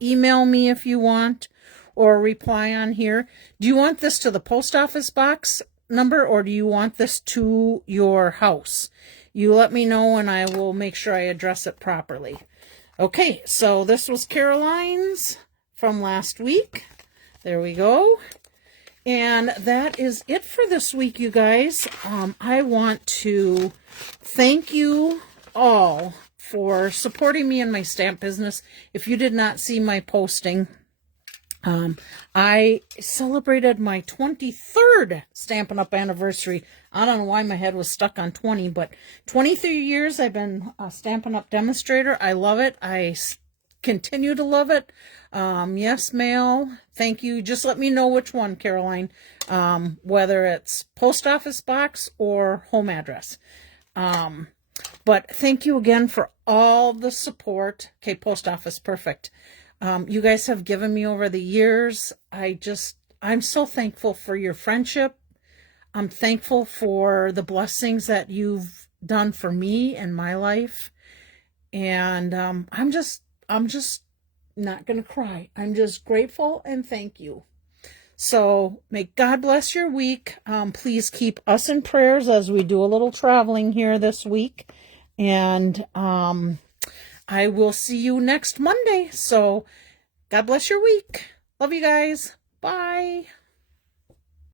email me if you want, or reply on here. Do you want this to the post office box number, or do you want this to your house? You let me know, and I will make sure I address it properly. Okay, so this was Caroline's from last week. There we go. And that is it for this week, you guys. I want to thank you all for supporting me in my stamp business. If you did not see my posting, I celebrated my 23rd Stampin' Up! Anniversary. I don't know why my head was stuck on 20, but 23 years I've been a Stampin' Up! Demonstrator. I love it. I continue to love it. Yes, mail. Thank you. Just let me know which one, Caroline, whether it's post office box or home address. But thank you again for all the support. Okay, post office, perfect. You guys have given me over the years. I'm so thankful for your friendship. I'm thankful for the blessings that you've done for me and my life. And I'm just not going to cry. I'm just grateful and thank you. So may God bless your week. Please keep us in prayers as we do a little traveling here this week. And I will see you next Monday. So God bless your week. Love you guys. Bye.